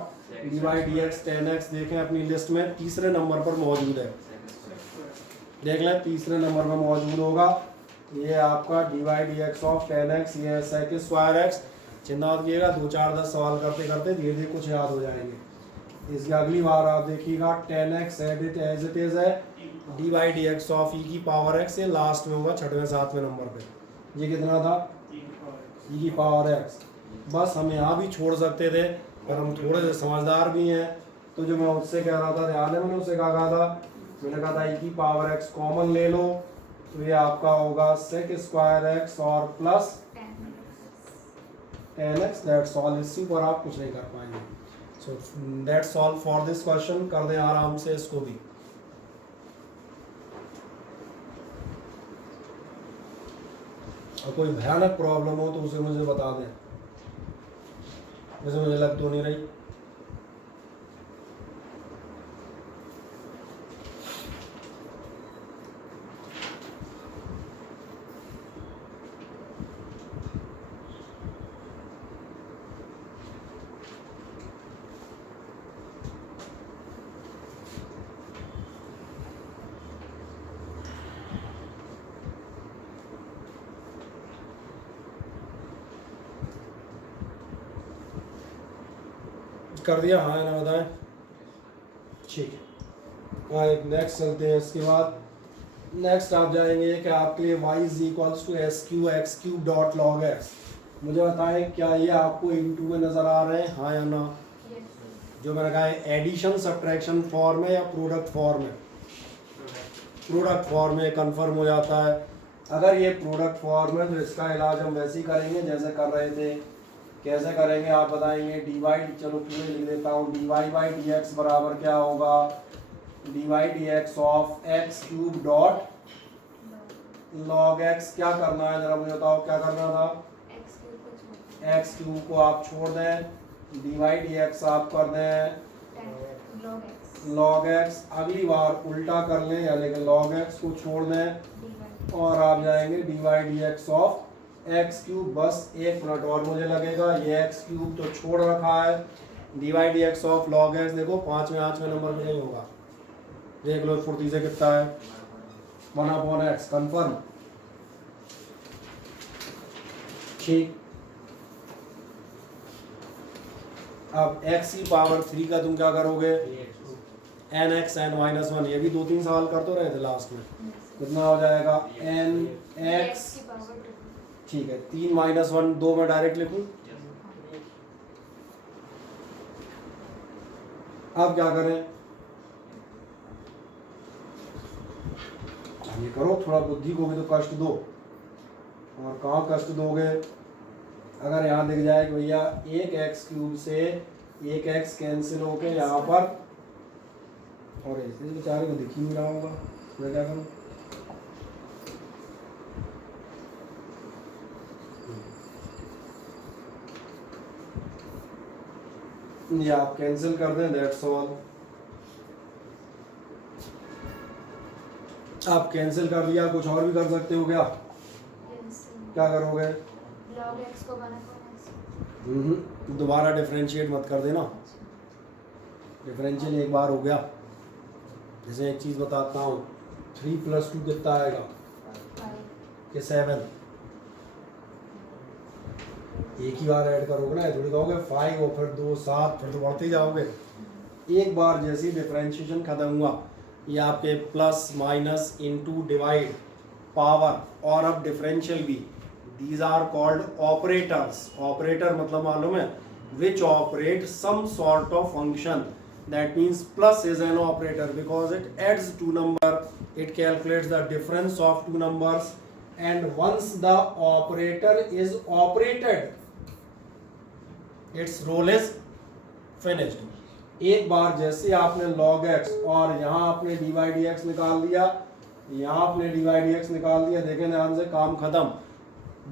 dy/dx 10x। देखें अपनी लिस्ट में तीसरे नंबर पर मौजूद है, देख लें तीसरे नंबर पर मौजूद होगा। ये आपका dy/dx ऑफ 10x, ये sec स्क्वायर x। चिंता मत कीजिएगा, 2 4 10 सवाल करते करते धीरे धीरे कुछ याद हो जाएंगे। इसकी अगली बार आप देखिएगा 10x एज इट इज है, dy/dx ऑफ e की पावर x, ये लास्ट में होगा 6वें 7वें नंबर पे। ये कितना था? e की पावर x। बस हम यहाँ भी छोड़ सकते थे, पर हम थोड़े से समझदार भी हैं। तो जो मैं उससे कह रहा था, ध्यान है, मैंने उससे कहा था, मैंने कहा था e की पावर x कॉमन ले लो, तो ये आपका होगा sec स्क्वायर x और प्लस 10x। दैट्स ऑल, इसी पर आप कुछ नहीं कर पाएंगे। So that's all for this question. कर दें आराम से इसको भी। और कोई भयानक प्रॉब्लम हो तो उसे मुझे बता दें, वैसे मुझे लग तो नहीं रही। कर दिया, हाँ ना बताएं? ठीक है, हाँ एक नेक्स्ट चलते हैं। इसके बाद नेक्स्ट आप जाएंगे कि आपके लिए y is equals to sq(x³ dot log x। मुझे बताएं, क्या ये आपको इनटू में नज़र आ रहे हैं, हाँ या ना? जो मैंने कहा है एडिशन सब्ट्रैक्शन फॉर्म है या प्रोडक्ट फॉर्म है? प्रोडक्ट फॉर्म में कंफर्म हो जाता है। अगर ये प्रोडक्ट फॉर्म है तो इसका इलाज हम वैसे ही करेंगे जैसे कर रहे थे। कैसे करेंगे आप बताएंगे? चलो पूरे लिख देता हूँ, dy/dx बराबर क्या होगा? dy/dx of x³ dot log x। क्या करना है जरा मुझे बताओ, क्या करना था? x³ को आप छोड़ दें, dy/dx आप कर दें log x। अगली बार उल्टा कर लें, यानी कि log x को छोड़ दें और आप जाएंगे dy/dx ऑफ x³। बस 1 मिनट और मुझे लगेगा, ये x³ तो छोड़ रखा है, dy/dx ऑफ log x देखो 5वें 8वें नंबर पे नहीं होगा, देख लो फुर्ती से कितना है, 1/x कंफर्म। ठीक, अब x की पावर 3 का तुम क्या करोगे? nx n-1। ये भी 2-3 सवाल कर तो रहे थे लास्ट में। कितना हो जाएगा? nx, ठीक है, 3 - 1 2 में डायरेक्ट लिखूं। अब क्या करें? ये करो, थोड़ा बुद्धि को भी तो कष्ट दो। और कहाँ कष्ट दोगे? अगर यहाँ दिख जाए कि भैया एक एक्स क्यूब से एक एक्स कैंसिल होके यहाँ पर, और इस बेचारे को दिख ही नहीं रहा होगा, मैं क्या करूँ? ये आप कैंसिल कर दें, दैट्स ऑल। आप कैंसिल कर लिया, कुछ और भी कर सकते हो क्या? क्या करोगे? log x को 1/x। दोबारा डिफरेंशिएट मत कर देना, डिफरेंशियल एक बार हो गया। जैसे एक चीज़ बताता हूँ, 3 + 2 कितना आएगा? 5। कि 7। एक ही बार ऐड करोगे ना, थोड़ी कहोगे 5 और फिर 2 7, फिर तो बढ़ते ही जाओगे। एक बार जैसे डिफरेंशिएशन खत्म हुआ, ये आपके plus minus into divide power, और अब डिफरेंशियल भी, these are called operators. Operator मतलब मालूम है, which operate some sort of function, that means plus is an operator because it adds to number, it calculates the difference of two numbers, and once the operator is operated, its role is finished. एक बार जैसे आपने log x और यहाँ आपने dy dx निकाल दिया, यहाँ आपने dy dx निकाल दिया, देखें ध्यान से, काम खत्म।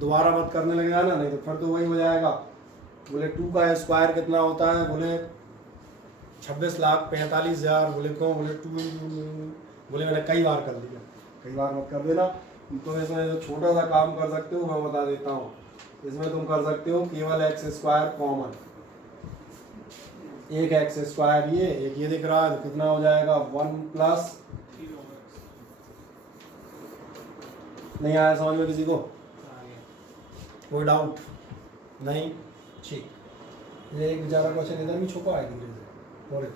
दोबारा मत करने लगे ना, नहीं तो फिर तो वही हो जाएगा। बोले 2 का स्क्वायर कितना होता है? बोले 26,45,000। बोले क्यों? बोले 2, बोले मैंने कई बार कर लिया। कई बार मत कर देना। तो इसमें जो छोटा सा काम कर सकते हो मैं बता देता हूँ। इसमें तुम कर सकते हो केवल x² कॉमन, एक x², ये एक ये दिख रहा है, तो कितना हो जाएगा? 1 + नहीं आया समझ में किसी को? कोई डाउट नहीं? ठीक, ये एक बेचारा क्वेश्चन इधर भी छुपा है धीरे से। और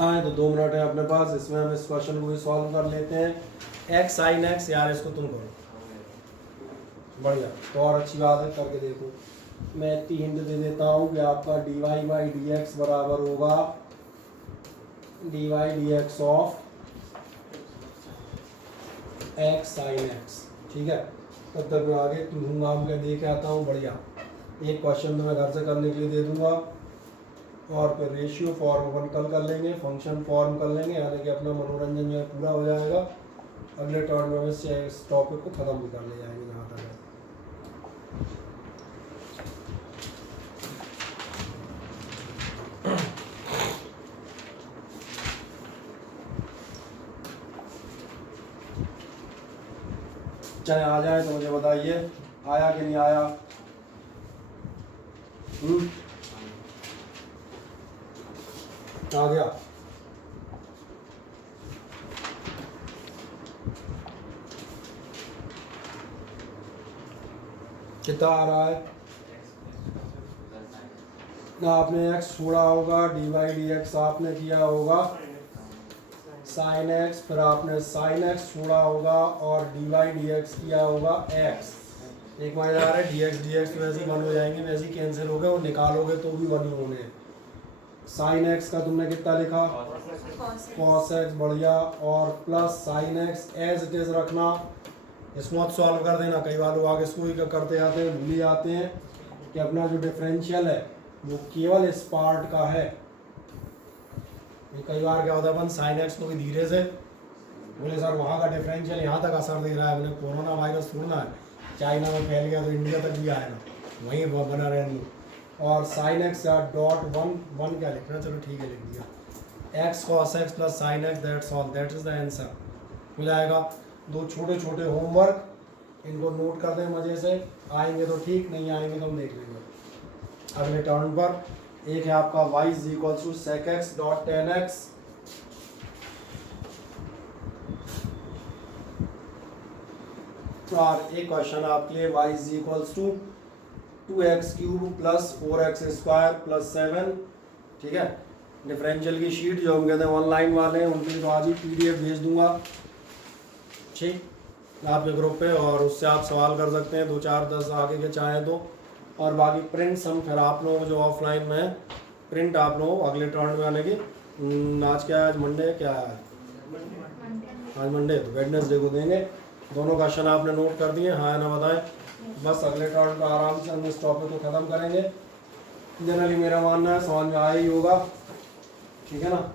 आए तो 2 मिनट है अपने पास, इसमें हम इस क्वेश्चन को भी सॉल्व कर लेते हैं। x sin x, यार इसको तुम करो, बढ़िया। तो और अच्छी बात है, करके देखो। मैं इतनी हिंट दे देता हूँ कि आपका dy/dx बराबर होगा dy/dx of x sin x। ठीक है, तब तक मैं आगे घूम के देख आता हूँ। बढ़िया, एक क्वेश्चन तो मैं घर से करने के लिए दे दूंगा, और फिर रेशियो फॉर्म अपन कल कर लेंगे, फंक्शन फॉर्म कर लेंगे, यानी कि अपना मनोरंजन जो है पूरा हो जाएगा। अगले टर्म में इस टॉपिक को ख़त्म भी कर ले जाएंगे जहाँ तक है। चाहे आ जाए तो मुझे बताइए, आया कि नहीं आया? आ गया? कितना आ रहा है? ना आपने x छोड़ा होगा, dy/dx आपने किया होगा sin x, फिर आपने sin x छोड़ा होगा और dy/dx किया होगा x। एक मजा आ रहा है, dx वैसे ही 1 हो जाएंगे, वैसे ही कैंसिल हो गए, और निकालोगे तो भी 1 ही होने हैं। sin x का तुमने कितना लिखा? cos x, बढ़िया। और plus sin x as it is रखना, इसको मत सॉल्व कर देना। कई बार लोग आगे इसको ही करते जाते हैं, भूल जाते हैं कि अपना जो डिफरेंशियल है वो केवल इस पार्ट का है। कई बार क्या होता है, अपन sin x को भी धीरे से, बोले सर वहाँ का डिफरेंशियल यहाँ तक असर दे रहा है, बोले कोरोना वायरस थोड़ा है, चाइना में फैल गया तो इंडिया तक भी आएगा, वहीं बना रहने। और sin x डॉट 1 क्या लिखना? चलो ठीक है, लिख दिया। x cos x plus sin x, that's all, that is the answer. हो जाएगा। 2 छोटे छोटे होमवर्क, इनको नोट कर दें मज़े से, आएंगे तो ठीक, नहीं आएंगे तो हम देख लेंगे अगले टर्न पर। एक है आपका y = sec x dot tan x, और एक क्वेश्चन आपके लिए y = 2x³ plus 4x² plus 7। ठीक है, डिफरेंशियल की शीट जो हम कहते हैं ऑनलाइन वाले हैं उनके तो आज ही PDF भेज दूंगा, ठीक, आपके ग्रुप पे, और उससे आप सवाल कर सकते हैं 2 4 10 आगे के चाहें तो। और बाकी प्रिंट्स हम फिर आप लोगों को जो ऑफलाइन में प्रिंट आप लोगों अगले टर्न में आने की, आज क्या है, आज मंडे क्या है, आज मंडे है तो वेडनेसडे को देंगे। दोनों क्वेश्चन आपने नोट कर दिए, हाँ या ना बताएं। बस अगले टर्न पर आराम से हम इस टॉपिक को ख़त्म करेंगे। जनरली मेरा मानना है समझ में आया ही होगा, ठीक है ना।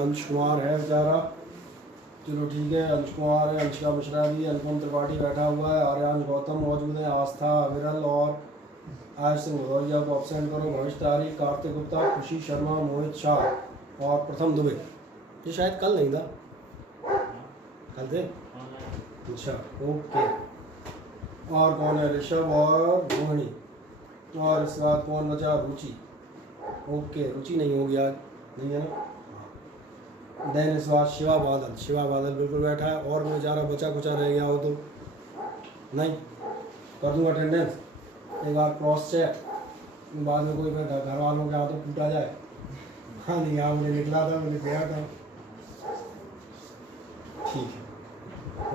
अंश कुमार है बेचारा, चलो ठीक है। अंश कुमार है, अंशिका मिश्रा भी, अनुपम त्रिपाठी बैठा हुआ है, आर्यांश गौतम मौजूद है, आस्था विरल और आयुष सिंह भदौरिया को ऑब्सेंट करो। भविष्य तारीख कार्तिक गुप्ता, खुशी शर्मा, मोहित शाह और प्रथम दुबे। ये शायद कल नहीं था, कल थे। अच्छा ओके। और कौन है? ऋषभ और रोहिणी। और इसके बाद कौन बचा? रुचि। ओके रुचि नहीं होगी आज, नहीं है ना। देन इस बार शिवा बादल, शिवा बादल बिल्कुल बैठा है। और मैं जा रहा बचा कुचा रह गया हो तो नहीं कर दूँगा अटेंडेंस। एक बार क्रॉस चेक, बाद में कोई घर वालों के हाथों टूटा जाए। हाँ नहीं यहाँ मुझे निकला था, मुझे गया था। ठीक है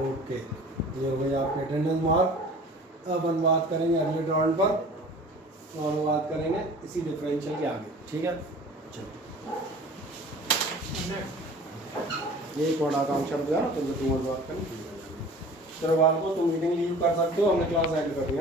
ओके, ये हो गई आपके अटेंडेंस मार्क। अब हम बात करेंगे अगले राउंड पर, और वो बात करेंगे इसी डिफरेंशियल के आगे, ठीक है। चलो ये एक बड़ा काम चल गया ना, तुम बात करें। चलो बात को तुम मीटिंग लीव कर सकते हो, हमने क्लास एंड कर दिया।